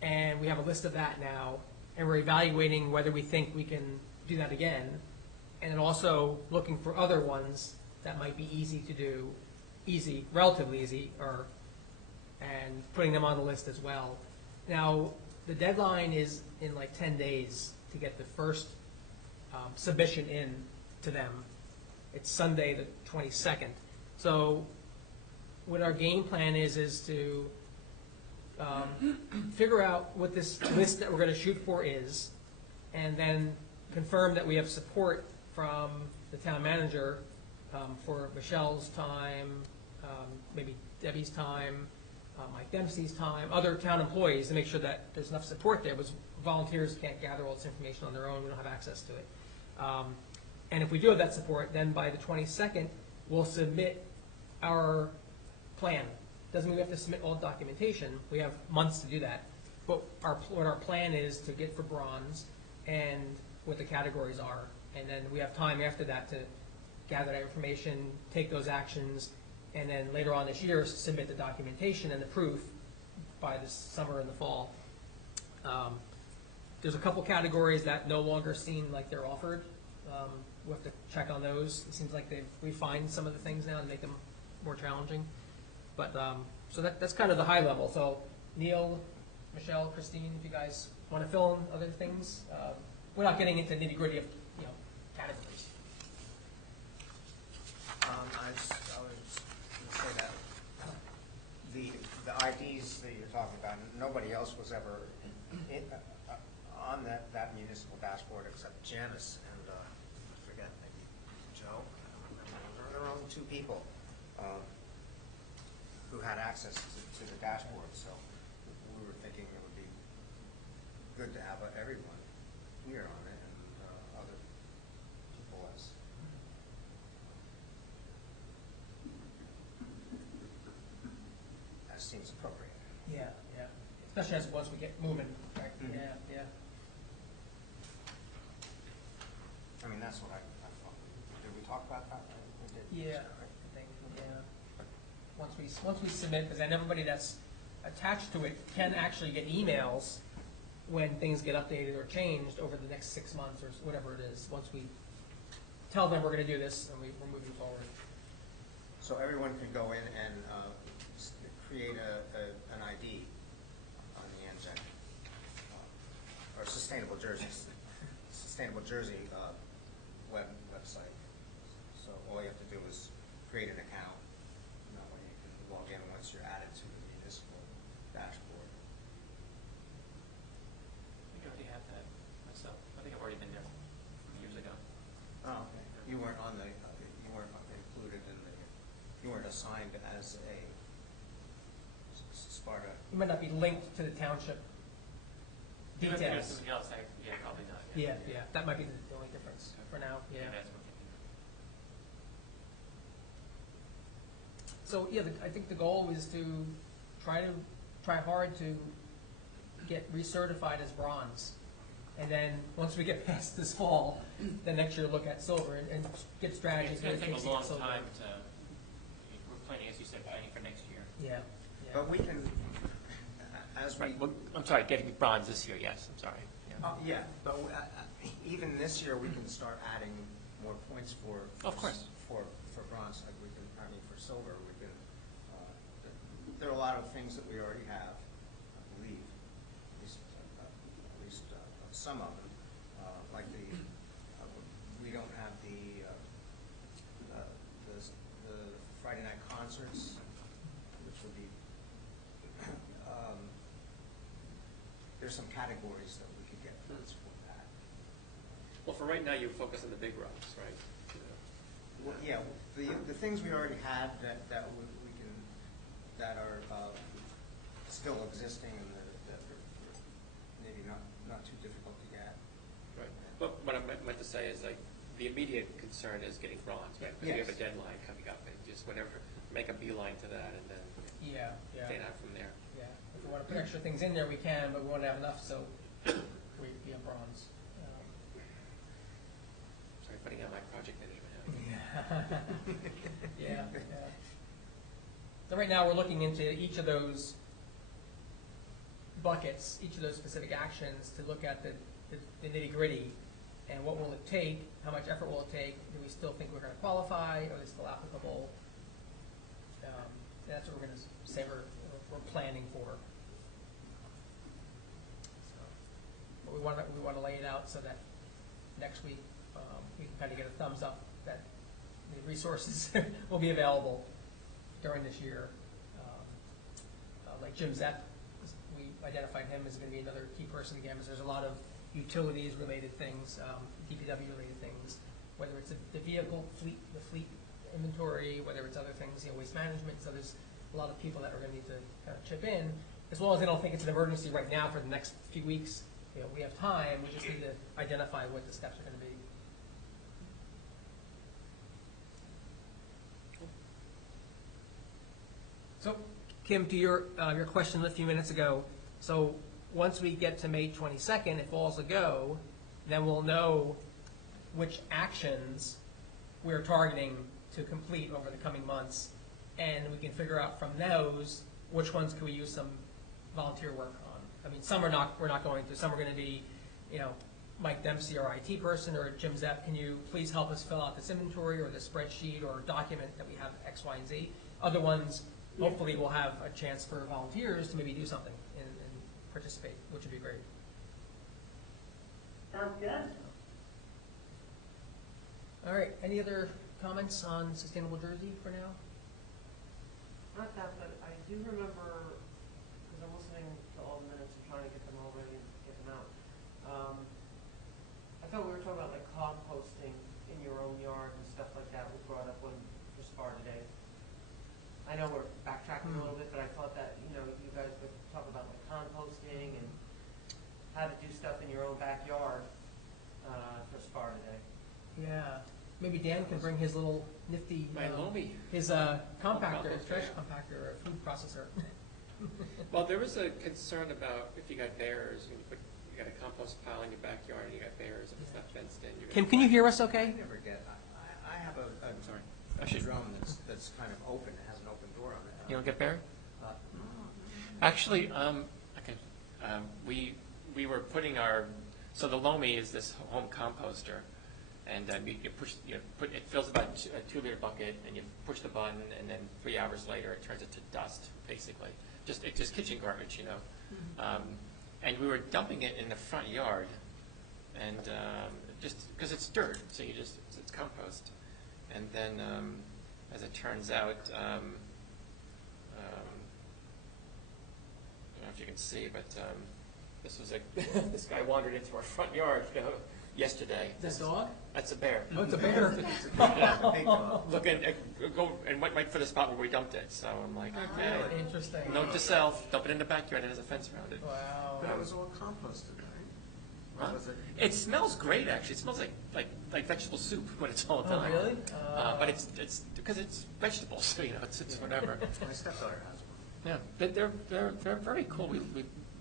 and we have a list of that now, and we're evaluating whether we think we can do that again, and then also looking for other ones that might be easy to do, relatively easy, and putting them on the list as well. Now, the deadline is in like 10 days to get the first submission in to them. It's Sunday the 22nd. So what our game plan is to figure out what this list that we're going to shoot for is, and then confirm that we have support from the town manager for Michelle's time, maybe Debbie's time, Mike Dempsey's time, other town employees, to make sure that there's enough support there, because volunteers can't gather all this information on their own, we don't have access to it. And if we do have that support, then by the 22nd, we'll submit our plan. Doesn't mean we have to submit all documentation, we have months to do that. But what our plan is to get for bronze and what the categories are. And then we have time after that to gather that information, take those actions, and then later on this year, submit the documentation and the proof by the summer and the fall. There's a couple categories that no longer seem like they're offered. We'll have to check on those. It seems like they've refined some of the things now to make them more challenging. But, so that's kind of the high level. So Neil, Michelle, Christine, if you guys want to fill in other things, we're not getting into nitty gritty of, categories. I was going to say that the IDs that you're talking about, nobody else was ever on that municipal dashboard except Janice and, I forget, maybe Joe? I don't remember. There were only two people who had access to the dashboard, so we were thinking it would be good to have everyone here on it and other people as seems appropriate. Yeah, yeah. Especially as once we get moving. Right? Mhm. Yeah, yeah. I mean, that's what I thought. Did we talk about that? We did. Yeah, Right? I think, yeah. Once we submit, because then everybody that's attached to it can actually get emails when things get updated or changed over the next 6 months or whatever it is, once we tell them we're going to do this and we're moving forward. So everyone can go in and create an ID on the Anzac, or Sustainable Jersey website. So all you have to do is create an account, and that way you can log in once you're added to the municipal dashboard. I think I already have that myself. I think I've already been there years ago. Oh, okay. You weren't included in you weren't assigned as a Sparta. You might not be linked to the township If there's details. something else, probably not. Yeah, yeah. That might be the only difference for now. Yeah. That's what I'm thinking. So yeah, I think the goal is to try hard to get recertified as bronze, and then once we get past this fall, then next year look at silver and get strategies. It's going to what it take takes a long get silver. time to, we're planning, as you said, planning for next year. Yeah, yeah. But we can, as we. Right, well, I'm sorry, getting bronze this year, yes, I'm sorry. Yeah. Yeah, but even this year, we can start adding more points for. Of course. For bronze, like we can, for silver, we can, there are a lot of things that we already have, I believe, at least some of them, like we don't have the Friday night concerts, which would be, there's some categories that we could get points for that. Well, for right now, you focus on the big rocks, right? Well, yeah, the things we already have that we can, that are still existing and that are maybe not too difficult to get. Right. But what I meant to say is, like, the immediate concern is getting bronze, right? Because you have a Yes. deadline coming up, and just whatever, make a beeline to that, and then Yeah, yeah. stay out from there. Yeah, if we want to put extra things in there, we can, but we want to have enough, so we have bronze. Sorry, putting out my project management hat. Yeah, yeah. So right now, we're looking into each of those buckets, each of those specific actions to look at the nitty-gritty, and what will it take, how much effort will it take, do we still think we're going to qualify, are they still applicable? That's what we're going to say we're planning for. So, but we want to lay it out so that next week we can kind of get a thumbs up that the resources will be available during this year. Like Jim Zepp, we identified him as going to be another key person again, because there's a lot of utilities-related things, DPW-related things, whether it's the vehicle fleet, the fleet inventory, whether it's other things, waste management. So there's a lot of people that are going to need to kind of chip in, as well as they don't think it's an emergency right now for the next few weeks. We have time. We just need to identify what the steps are going to be. So, Kim, to your question a few minutes ago, so once we get to May 22nd, if all's a go, then we'll know which actions we're targeting to complete over the coming months, and we can figure out from those which ones can we use some volunteer work on. I mean, some we're not going to. Some are going to be, Mike Dempsey, our IT person, or Jim Zepp, can you please help us fill out this inventory or this spreadsheet or document that we have X, Y, and Z. Other ones, hopefully we'll have a chance for volunteers to maybe do something and participate, which would be great. Sounds good. All right, any other comments on Sustainable Jersey for now? Not that, but I do remember, because I'm listening to all the minutes and trying to get them all ready and get them out. I thought we were talking about like composting in your own yard and stuff like that was brought up when for Sparta Day. I know we're backtracking a little bit, but I thought that, you guys would talk about like composting and how to do stuff in your own backyard for Sparta Day. Yeah, maybe Dan can bring his little nifty, My Lomi. his compactor, his composter, trash yeah. compactor or food processor. Well, there was a concern about if you got bears, you got a compost pile in your backyard and you got bears, if it's not fenced in. Kim, can you hear us I okay? never get, I have a sorry. a drum that's kind of open, it has an open door on it. You don't get bear? Actually, we were putting so the Lomi is this home composter, and it fills about a 2-liter bucket, and you push the button, and then 3 hours later it turns it to dust, basically. It's just kitchen garbage, and we were dumping it in the front yard, and just because it's dirt, so it's compost, and then as it turns out. I don't know if you can see, but this guy wandered into our front yard yesterday. This dog? That's a bear. Oh, it's a bear. Yeah, big dog. Look and went right for the spot where we dumped it. So I'm like, okay. Interesting. Note to self: dump it in the backyard. It has a fence around it. Wow. But it was all composted, right? Or Huh? was it? It smells great, actually. It smells like vegetable soup when it's all done. Oh, really? But it's because it's vegetables. So, it's whatever. My stepdaughter has one. Yeah, they're very cool.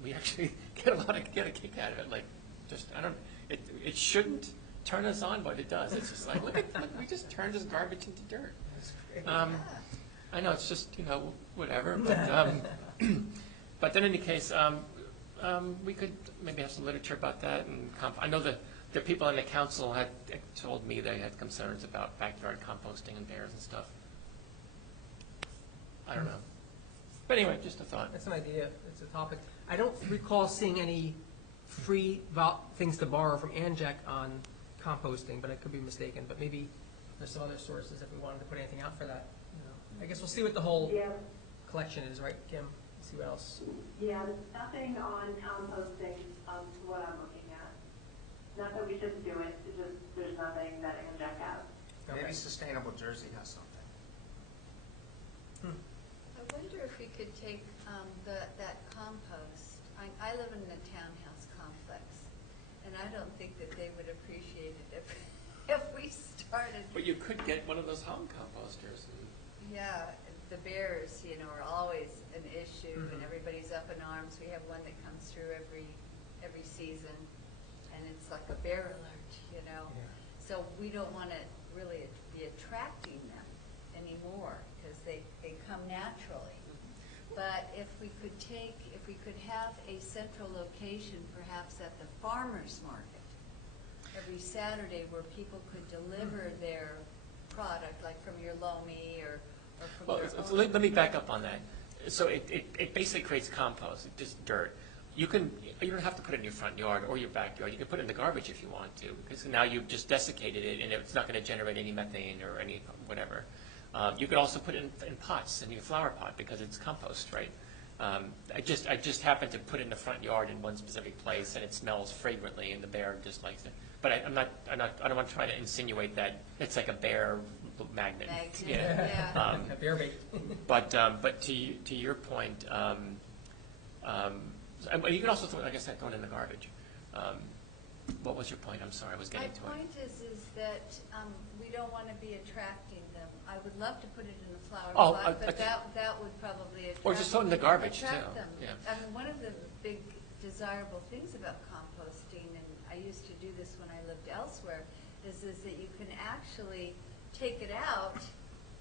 We actually get a kick out of it. Like, just I don't. It shouldn't turn us on, but it does. It's just like look, we just turned this garbage into dirt. I know it's just whatever, but but in any case, we could maybe have some literature about that. And I know the people on the council had told me they had concerns about backyard composting and bears and stuff. I don't know. But anyway, just a thought. That's an idea. It's a topic. I don't recall seeing any free things to borrow from Anjec on composting, but I could be mistaken. But maybe there's some other sources if we wanted to put anything out for that. I guess we'll see what the whole Yeah. collection is, right, Kim? See what else. Yeah, there's nothing on composting, from what I'm looking at. Not that we shouldn't do it, it's just, there's nothing that Anjec has. Maybe Okay. Sustainable Jersey has something. I wonder if we could take that compost. I live in a townhouse complex, and I don't think that they would appreciate it if we started. But you could get one of those home composters. Yeah, the bears, are always an issue, and everybody's up in arms. We have one that comes through every season, and it's like a bear alert, So we don't want to really be attracting them anymore because they come naturally. But if we could have a central location, perhaps at the farmer's market, every Saturday where people could deliver their product, like from your Lomi or from Well, your so own. let me back up on that. So it basically creates compost, just dirt. You don't have to put it in your front yard or your backyard. You can put it in the garbage if you want to, because now you've just desiccated it, and it's not going to generate any methane or any whatever. You could also put it in pots, in your flower pot, because it's compost, right? I just happened to put it in the front yard in one specific place, and it smells fragrantly, and the bear just likes it. But I don't want to try to insinuate that it's like a bear magnet. Yeah. A bear bait. But to your point, you can also throw, like I said, throw it in the garbage. What was your point? I'm sorry, I was getting to it. My point is that we don't want to be attracting them. I would love to put it in a flower pot, but that would probably attract. Or just throw it in the garbage too. Attract them. Yeah. I mean, one of the big desirable things about composting, and I used to do this when I lived elsewhere, is that you can actually take it out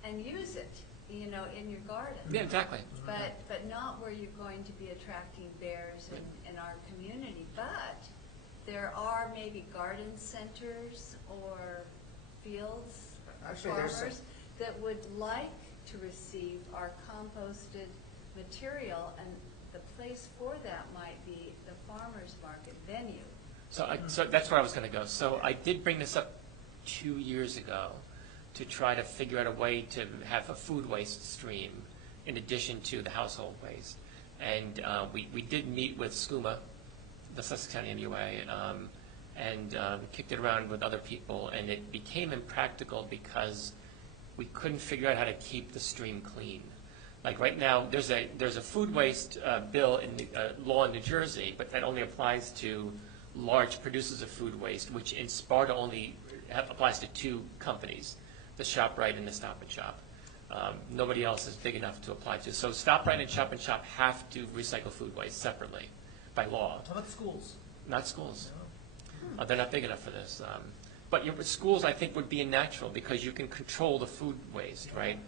and use it, in your garden. Yeah, exactly. But not where you're going to be attracting bears in our community. But there are maybe garden centers or fields, Actually, there's farmers that would like to receive our composted material, and the place for that might be the farmers market venue. So that's where I was going to go. So I did bring this up 2 years ago to try to figure out a way to have a food waste stream in addition to the household waste. And we did meet with SCUMA, the Sussex County MUA, and kicked it around with other people, and it became impractical because we couldn't figure out how to keep the stream clean. Like right now, there's a food waste bill in the law in New Jersey, but that only applies to large producers of food waste, which in Sparta only applies to 2 companies, the ShopRite and the Stop and Shop. Nobody else is big enough to apply to. So ShopRite and Shop have to recycle food waste separately by law. How about schools? Not schools. They're not big enough for this. But schools, I think, would be natural because you can control the food waste, right?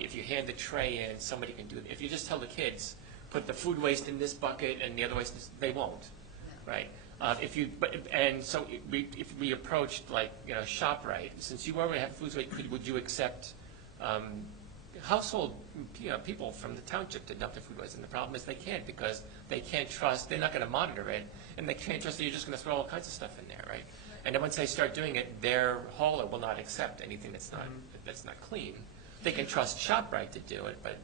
If you hand the tray in, somebody can do it. If you just tell the kids, put the food waste in this bucket and the other waste, they won't, right? If we approached ShopRite, since you already have food waste, would you accept household people from the township to dump their food waste? And the problem is they can't, because they can't trust, they're not going to monitor it, and they can't trust that you're just going to throw all kinds of stuff in there, right? And then once they start doing it, their hauler will not accept anything that's not clean. They can trust ShopRite to do it, but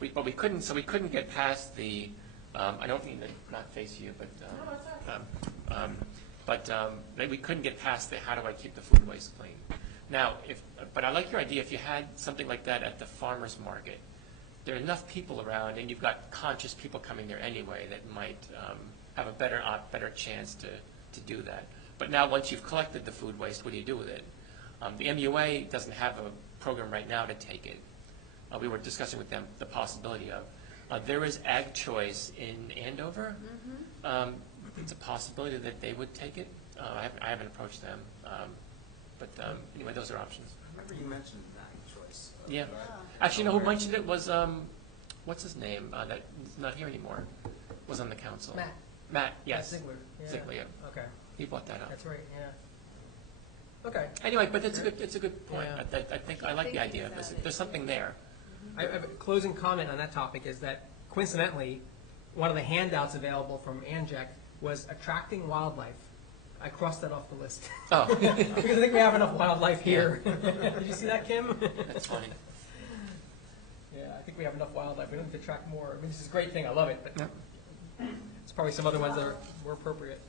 we couldn't. So we couldn't get past the. I don't mean to not face you, but we couldn't get past the how do I keep the food waste clean. Now, but I like your idea. If you had something like that at the farmers market, there are enough people around, and you've got conscious people coming there anyway that might have a better chance to do that. But now, once you've collected the food waste, what do you do with it? The MUA doesn't have a program right now to take it. We were discussing with them the possibility of. There is Ag Choice in Andover. It's a possibility that they would take it. I haven't approached them. But anyway, those are options. I remember you mentioned that choice. Yeah. Actually, who mentioned it was, what's his name? That's not here anymore. Was on the council. Matt, yes. Ziegler. Yeah. Ziegler, yeah. Okay. He brought that up. That's right, yeah. Okay. Anyway, but it's a good point. Yeah. I think I like the idea. There's something there. I have a closing comment on that topic is that, coincidentally, one of the handouts available from ANJEC was attracting wildlife. I crossed that off the list. Oh. Because I think we have enough wildlife here. Did you see that, Kim? That's funny. Yeah, I think we have enough wildlife. We don't need to attract more. I mean, this is a great thing. I love it, but there's probably some other ones that are more appropriate.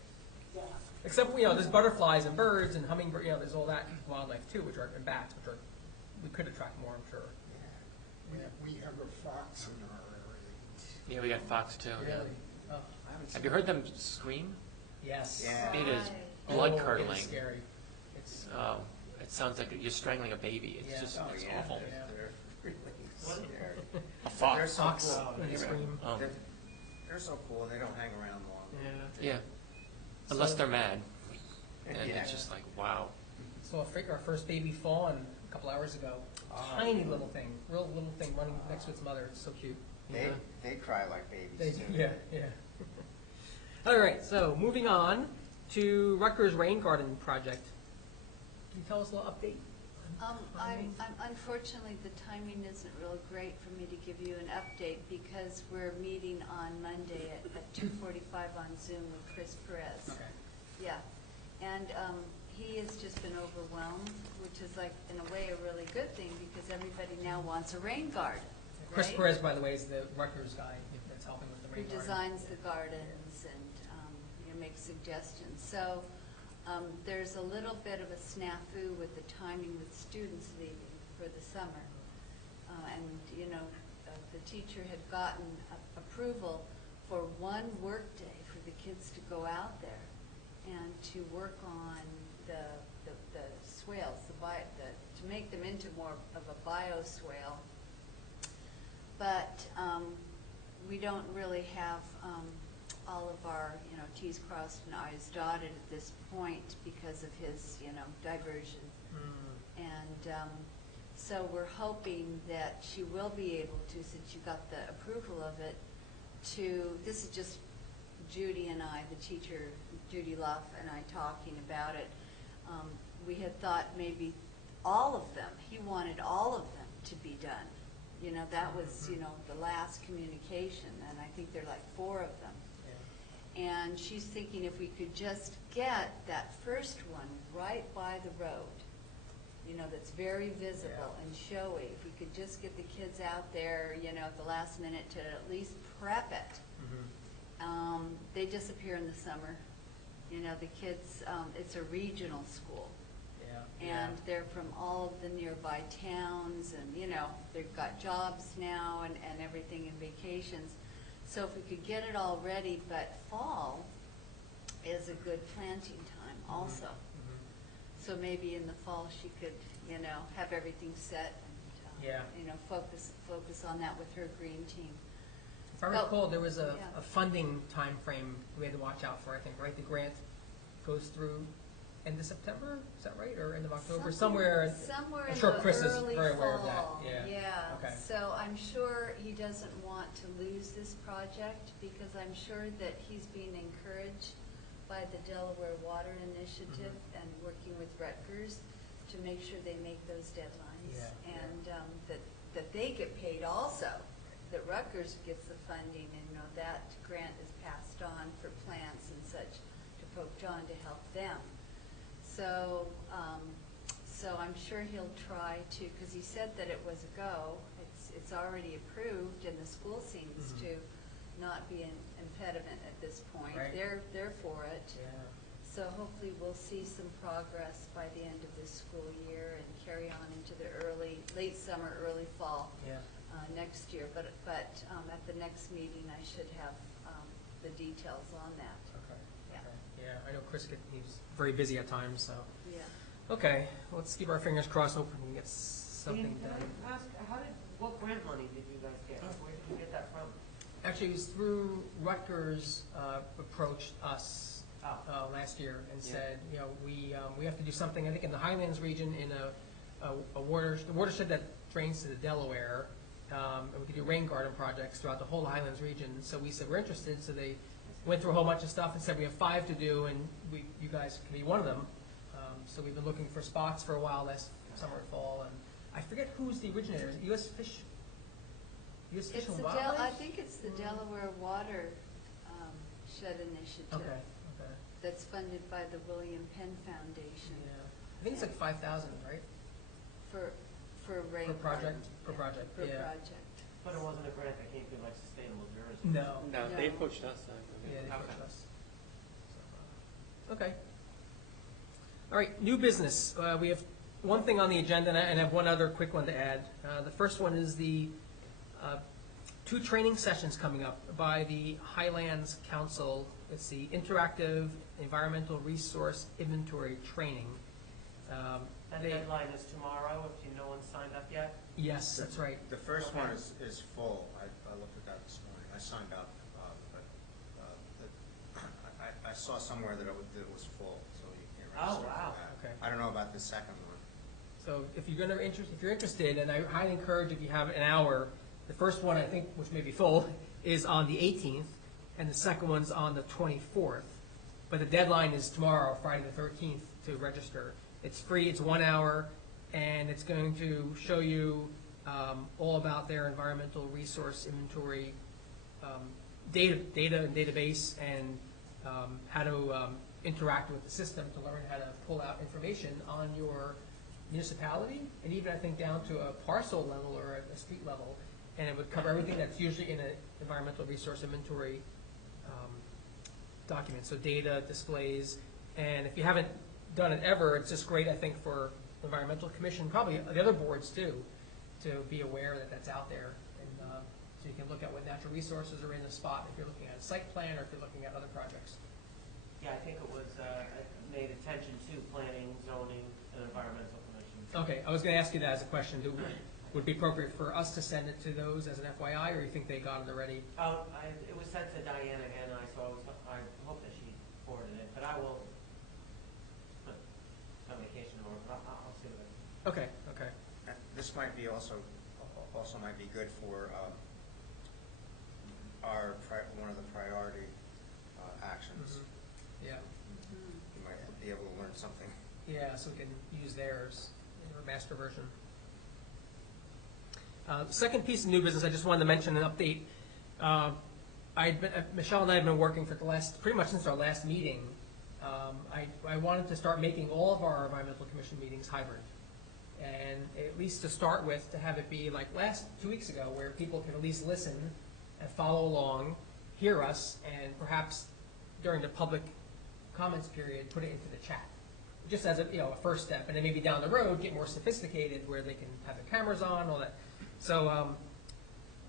Except, there's butterflies and birds and hummingbirds. There's all that wildlife too, and bats, we could attract more, I'm sure. We have a fox in our area. Yeah, we got fox too. Yeah. Really? Oh, Have you heard them scream? yes. Yeah. It is Oh, blood it curdling. is scary. It's It sounds like you're strangling a baby. It's Yeah. just Oh, it's yeah. awful. Yeah. They're really scary. A They're fox. so fox cool. when they scream. Oh. They're so cool. They don't hang around long. Yeah. Yeah. Unless they're mad. And Yeah. it's just like, wow. Saw our first baby fawn a couple hours ago. Tiny little thing, real little thing running next to its mother. It's so cute. They cry like babies too. Yeah. All right, so moving on to Rutgers Rain Garden Project. Can you tell us a little update? I'm unfortunately, the timing isn't real great for me to give you an update because we're meeting on Monday at 2:45 on Zoom with Chris Perez. Okay. Yeah, and he has just been overwhelmed, which is like, in a way, a really good thing because everybody now wants a rain garden. Chris right? Perez, by the way, is the Rutgers guy. that's helping with the who rain garden. designs the gardens and, makes suggestions. So there's a little bit of a snafu with the timing with students leaving for the summer. The teacher had gotten approval for one work day for the kids to go out there and to work on the swales, to make them into more of a bioswale. But we don't really have all of our, T's crossed and I's dotted at this point because of his, diversion. And so we're hoping that she will be able to, since you got the approval of it, this is just Judy and I, the teacher, Judy Luff and I talking about it. We had thought maybe all of them, he wanted all of them to be done. That was, the last communication, and I think there are like 4 of them. Yeah. And she's thinking if we could just get that first one right by the road, that's very visible and showy. If we could just get the kids out there, at the last minute to at least prep it. They disappear in the summer. The kids, it's a regional school. Yeah. And they're from all of the nearby towns, and they've got jobs now and everything and vacations. So if we could get it all ready, but fall is a good planting time also. So maybe in the fall she could, have everything set and focus on that with her green team. If I recall, there was a Yeah. funding time frame we had to watch out for, I think, right? The grant goes through end of September, is that right? Or end of October? Somewhere in I'm sure the Chris is early very aware of that. fall. Yeah. Okay. So I'm sure he doesn't want to lose this project because I'm sure that he's being encouraged by the Delaware Water Initiative and working with Rutgers to make sure they make those deadlines. Yeah. And that they get paid also, that Rutgers gets the funding, and that grant is passed on for plants and such to Pope John to help them. So I'm sure he'll try to, because he said that it was a go. It's already approved, and the school seems to not be an impediment at this point. Right. They're for it. Yeah. So hopefully we'll see some progress by the end of this school year and carry on into the late summer, early fall next year. But at the next meeting, I should have the details on that. Okay. Yeah. Okay. Yeah, I know Chris he's very busy at times, so. Yeah. Okay, let's keep our fingers crossed, hope we can get something Dean, can done. I ask, what grant money did you guys get? Where did you get that from? Actually, it was through Rutgers approached us last year and said, we have to do something, I think in the Highlands region, in a watershed that drains to the Delaware, and we could do rain garden projects throughout the whole Highlands region. So we said, we're interested, so they went through a whole bunch of stuff and said, we have 5 to do, and you guys can be one of them. So we've been looking for spots for a while, last summer and fall, and I forget who's the originator. Is it U.S. Fish and Wildlife? I think it's the Delaware Water Shed Initiative. Okay. That's funded by the William Penn Foundation. Yeah. I think it's like 5,000, right? For rain Per project? garden. Per project, Per yeah. project. But it wasn't a grant that came through like Sustainable Jersey. No. No, No. they approached us. Yeah, they Okay. approached us. So, okay. All right, new business. We have one thing on the agenda, and I have one other quick one to add. The first one is the 2 training sessions coming up by the Highlands Council. It's the Interactive Environmental Resource Inventory Training. That deadline is tomorrow, if no one's signed up yet? Yes, that's right. The first Okay. one is full. I looked at that this morning. I signed up, but I saw somewhere that it was full, so you can't register wow. for that. Okay. I don't know about the second one. So if you're interested, and I highly encourage if you have an hour, the first one I think, which may be full, is on the 18th, and the second one's on the 24th. But the deadline is tomorrow, Friday the 13th, to register. It's free, it's 1 hour, and it's going to show you all about their environmental resource inventory data and database, and how to interact with the system to learn how to pull out information on your municipality, and even I think down to a parcel level or a street level, and it would cover everything that's usually in an environmental resource inventory document, so data, displays, and if you haven't done it ever, it's just great, I think, for the Environmental Commission, probably the other boards too, to be aware that that's out there, and so you can look at what natural resources are in the spot, if you're looking at a site plan, or if you're looking at other projects. Yeah, I think it was, made attention to planning, zoning, and environmental commission. Okay, I was gonna ask you that as a question, would it be appropriate for us to send it to those as an FYI, or you think they got it already? It was sent to Diana and I, so I hope that she forwarded it, but I will put on vacation or, I'll see what I Okay, okay. This might be also might be good for one of the priority actions. Yeah, You might be able to learn something. yeah, so we can use theirs in our master version. Second piece of new business, I just wanted to mention an update. Michelle and I have been working for pretty much since our last meeting. I wanted to start making all of our environmental commission meetings hybrid. And at least to start with, to have it be like 2 weeks ago, where people can at least listen and follow along, hear us, and perhaps during the public comments period, put it into the chat. Just as a first step, and then maybe down the road, get more sophisticated where they can have their cameras on, all that. So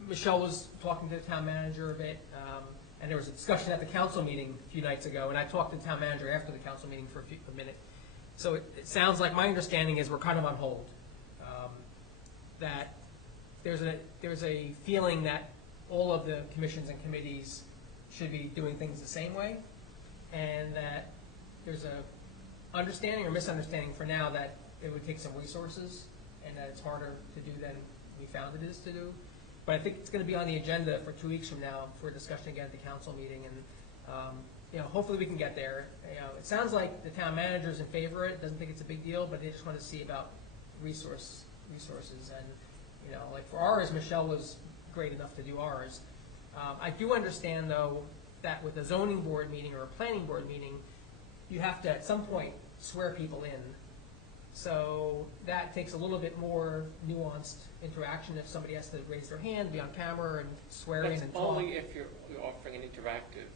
Michelle was talking to the town manager a bit, and there was a discussion at the council meeting a few nights ago, and I talked to the town manager after the council meeting for a minute. So it sounds like my understanding is we're kind of on hold. That there's a feeling that all of the commissions and committees should be doing things the same way, and that there's a understanding or misunderstanding for now that it would take some resources and that it's harder to do than we found it is to do. But I think it's going to be on the agenda for 2 weeks from now for discussion again at the council meeting, and hopefully we can get there. It sounds like the town manager's in favor of it, doesn't think it's a big deal, but they just want to see about resources. And like for ours, Michelle was great enough to do ours. I do understand though that with a zoning board meeting or a planning board meeting, you have to at some point swear people in. So that takes a little bit more nuanced interaction if somebody has to raise their hand, be on camera, and swear in and talk. Only if you're offering an interactive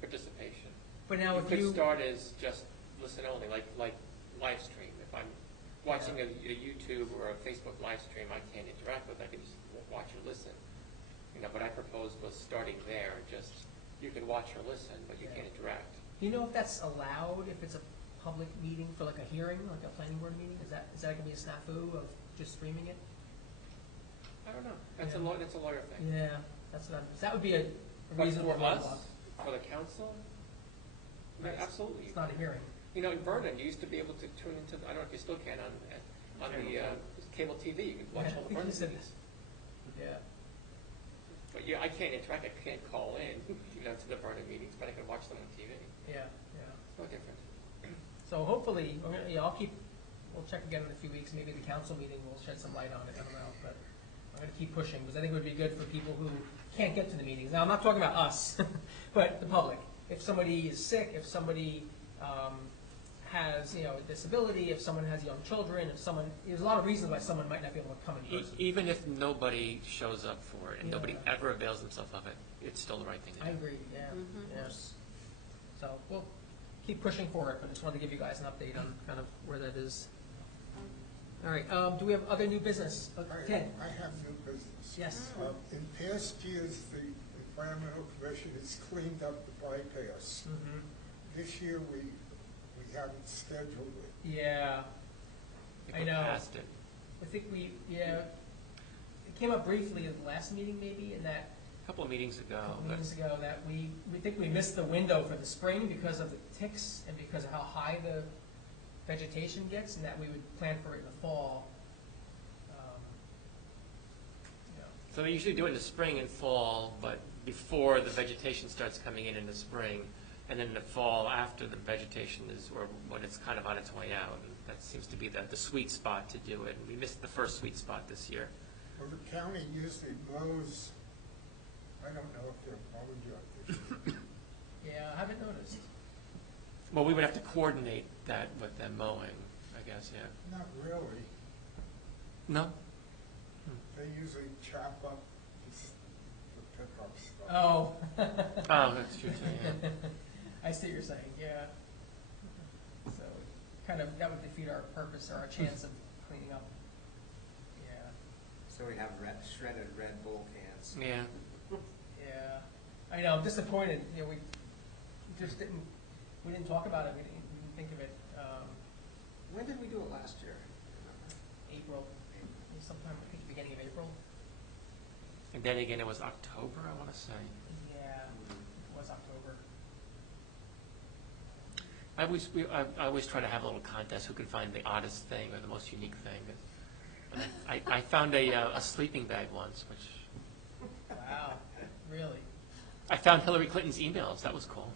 participation. But now you could start as just listen only, like live stream. If I'm watching a YouTube or a Facebook live stream, I can't interact with it. I can just watch or listen. What I proposed was starting there. Just you can watch or listen, but you can't interact. Do you know if that's allowed if it's a public meeting for like a hearing, like a planning board meeting? Is that going to be a snafu of just streaming it? I don't know. That's a lawyer thing. Yeah, that would be a reasonable for us, for the council. Right. Absolutely. It's not a hearing. In Vernon, you used to be able to tune into. I don't know if you still can on the cable TV. You can watch all the Vernon meetings. Yeah. But I can't interact. I can't call in, to the Vernon meetings, but I can watch them on TV. Yeah. It's no different. So hopefully, we'll check again in a few weeks. Maybe the council meeting will shed some light on it. I don't know, but I'm going to keep pushing because I think it would be good for people who can't get to the meetings. Now, I'm not talking about us, but the public. If somebody is sick, if somebody has a disability, if someone has young children, there's a lot of reasons why someone might not be able to come in person. Even if nobody shows up for it and nobody ever avails themselves of it, it's still the right thing to do. I agree. Yeah. Yes. So we'll keep pushing for it, but I just wanted to give you guys an update on kind of where that is. All right. Do we have other new business? Ted? I have new business. Yes. In past years, the Environmental Commission has cleaned up the bypass. Mm-hmm. This year, we haven't scheduled it. Yeah. I know. Passed it. I think it came up briefly at the last meeting maybe, and that A couple of meetings ago. that we think we missed the window for the spring because of the ticks and because of how high the vegetation gets, and that we would plan for it in the fall. So we usually do it in the spring and fall, but before the vegetation starts coming in the spring, and then in the fall after the vegetation or when it's kind of on its way out. And that seems to be the sweet spot to do it. And we missed the first sweet spot this year. Well, the county usually mows, I don't know if they're mowing yet this year. Yeah, I haven't noticed. Well, we would have to coordinate that with them mowing, I guess, yeah. Not really. No? They usually chop up just the pickup stuff. Oh. Oh, that's true too, yeah. I see what you're saying, yeah. So, kind of, that would defeat our purpose or our chance of cleaning up. Yeah, So we have shredded Red Bull cans. Yeah. yeah. I know, I'm disappointed, you know, we just didn't, we didn't talk about it, we didn't think of it. When did we do it last year? April, sometime, I think, beginning of April. And then again, it was October, I want to say. Yeah, it was October. I always try to have a little contest who can find the oddest thing or the most unique thing. And I found a sleeping bag once, which Wow, really? I found Hillary Clinton's emails. That was cool.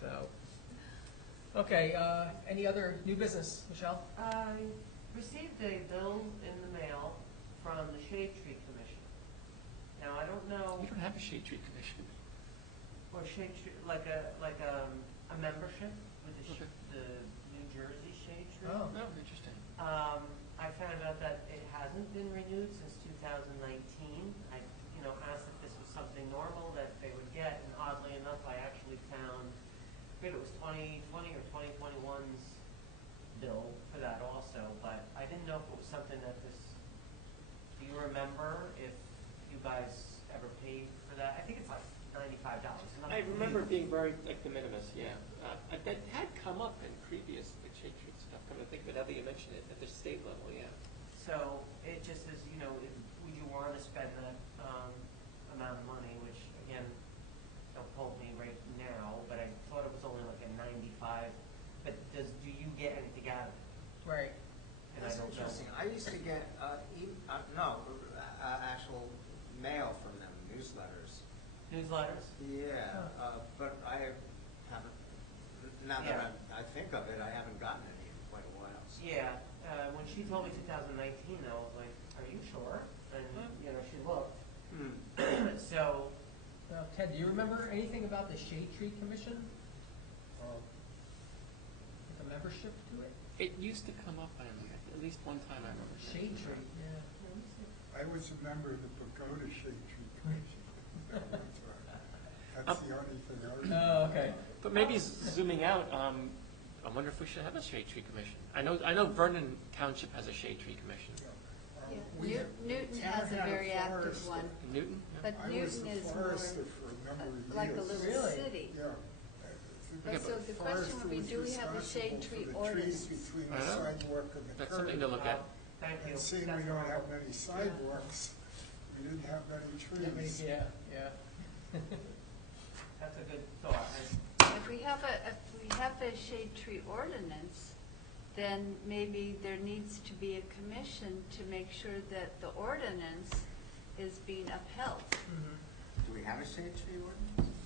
So, okay, any other new business, Michelle? I received a bill in the mail from the Shade Tree Commission. Now, I don't know, We don't have a shade tree commission. or Shade Tree, like a membership with Okay. the New Jersey Shade Tree. Oh. Oh, interesting. I found out that it hasn't been renewed since 2019. I, asked if this was something normal that they would get, and oddly enough, I actually found, I forget it was 2020 or 2021's bill for that also, but I didn't know if it was something that do you remember if you guys ever paid for that? I think it's like $95. I remember it being very de minimis, yeah. That had come up in previous shade tree stuff, come to think of it, now that you mention it, at the state level, yeah. So it just says, would you want to spend that amount of money, which again, don't quote me right now, but I thought it was only like a 95. But do you get anything out of it? Right. And That's I don't interesting. know. I used to get, actual mail from them, newsletters. Newsletters? Yeah, but I haven't, now Yeah. that I think of it, I haven't gotten any in quite a while. So. Yeah. When she told me 2019, though, I was like, "Are you sure?" And she looked. So. Ted, do you remember anything about the Shade Tree Commission? The membership to it? It used to come up, at least one time I remember. Shade Tree, yeah. I was a member of the Pagoda Shade Tree Commission. That's the only thing I remember. Oh, okay. But maybe zooming out, I wonder if we should have a shade tree commission. I know Vernon Township has a shade tree commission. Yeah. We had- Newton town has a had very active forester. one, Newton? but I was Newton the is more forester for a number of years. like a little Really? city. Yeah. But so the question would be, do we have a shade tree ordinance? For the trees between the Uh-huh. sidewalk and the curb. That's something to look at. Thank you. And seeing That's we don't what I- have many sidewalks, we didn't have many trees. Yeah, yeah. That's a good thought. If we have a shade tree ordinance, then maybe there needs to be a commission to make sure that the ordinance is being upheld. Do we have a shade tree ordinance?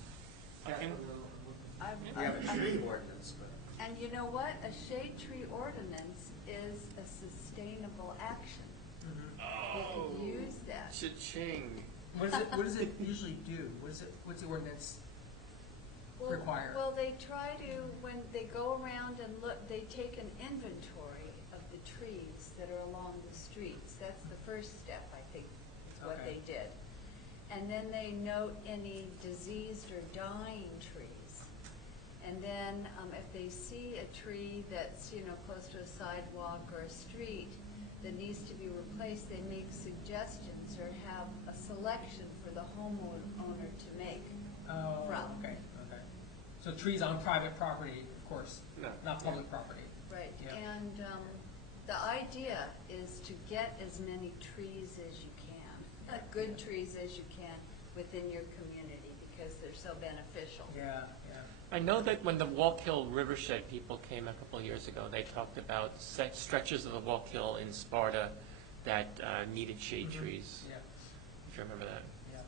We have a tree ordinance, but And you know what? A shade tree ordinance is a sustainable action. We could use that. Cha-ching. What does it usually do? What's the ordinance require? Well, they try to, when they go around and look, they take an inventory of the trees that are along the streets. That's the first step, I think, is what Okay. they did. And then they note any diseased or dying trees. And then if they see a tree that's, close to a sidewalk or a street that needs to be replaced, they make suggestions or have a selection for the homeowner to make. Oh, from. okay. So trees on private property, of course, No. not public property. Right, Yeah. and the idea is to get as many trees as you can, good trees as you can within your community because they're so beneficial. Yeah, yeah. I know that when the Wallkill Rivershed people came a couple of years ago, they talked about stretches of the Wallkill in Sparta that needed shade trees. Yeah, If you remember that. yeah.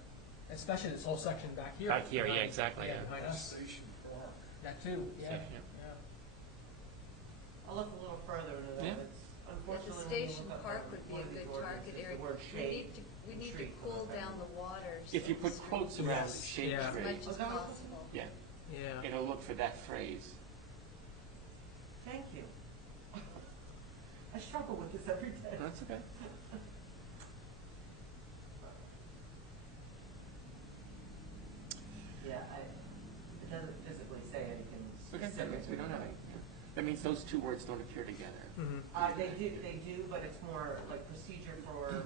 Especially this whole section back here. Back here, yeah, behind- exactly, yeah. Behind us. Station Park. That too, yeah, Yeah. yeah. I'll look a little further into that. Yeah. It's Yeah, unfortunately. the when you station look up park at would be one a of these good ordinances, target the area. word shade We and need to tree cool comes out. down the waters. If you on put the quotes streets around Yes. shade Yeah. as tree, much as Was that what- possible. yeah, Yeah. it'll look for that phrase. Thank you. I struggle with this every day. That's okay. Yeah, it doesn't physically say anything Okay, that means we don't have any. That means those two words don't appear together. They do, but it's more like procedure for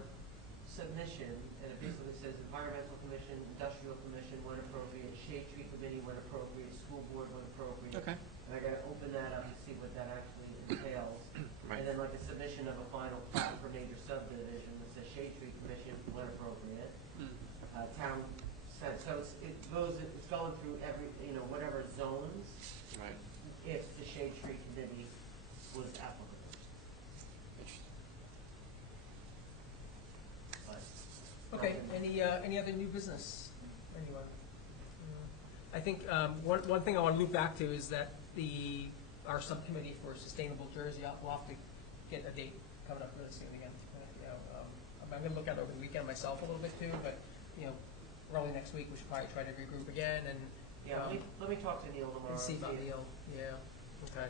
submission, and it basically says environmental commission, industrial commission when appropriate, shade tree committee when appropriate, school board when appropriate. Okay. And I gotta open that up to see what that actually entails. Right. And then like a submission of a final plat for major subdivision, that says shade tree commission when appropriate. Town said, so it's going through every, whatever zones, Right. if the shade tree committee was applicable. Interesting. But Okay, nothing- any other new business? Anyone? I think one thing I want to loop back to is that our subcommittee for Sustainable Jersey, we'll have to get a date coming up really soon again. I'm going to look at it over the weekend myself a little bit too, but, early next week, we should probably try to regroup again and. Yeah, let me talk to Neil tomorrow. And see about if- Neil, yeah, okay.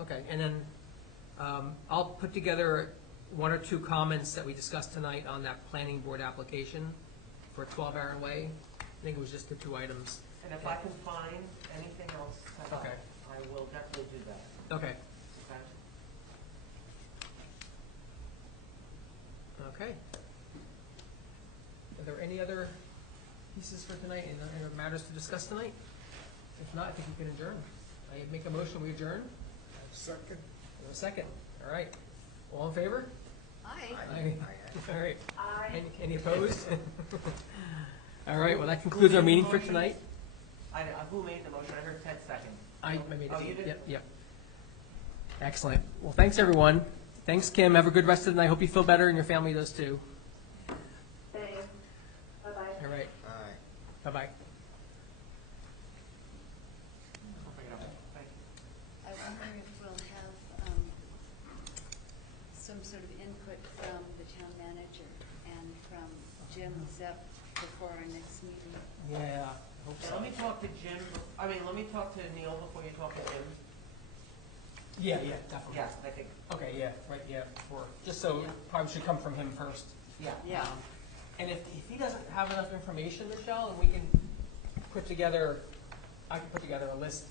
Okay, and then I'll put together one or two comments that we discussed tonight on that planning board application for 12 Aaron Way. I think it was just the two items. And if I can find anything else to help, Okay. I will definitely do that, Okay, okay? okay. Are there any other pieces for tonight, any matters to discuss tonight? If not, I think we can adjourn. I make a motion, we adjourn. Second. We have a second, all right. All in favor? Aye. Aye. All right. Aye. Any opposed? All right, well, that concludes our meeting for tonight. Who made the motion? I heard Ted second. I made it. Oh, you did? Yep. Excellent. Well, thanks, everyone. Thanks, Kim. Have a good rest of the night. Hope you feel better and your family does too. Thanks. Bye-bye. All right. Aye. Bye-bye. I'll bring it up. Thank you. I wonder if we'll have some sort of input from the town manager and from Jim Zepp before our next meeting. Yeah, I hope Yeah, so. let me talk to Jim, let me talk to Neil before you talk to Jim. Yeah, definitely. Yeah, I think, Okay, yeah, right, yeah, just so, probably should come from him first. yeah. Yeah. And if he doesn't have enough information, Michelle, and we can put together, I can put together a list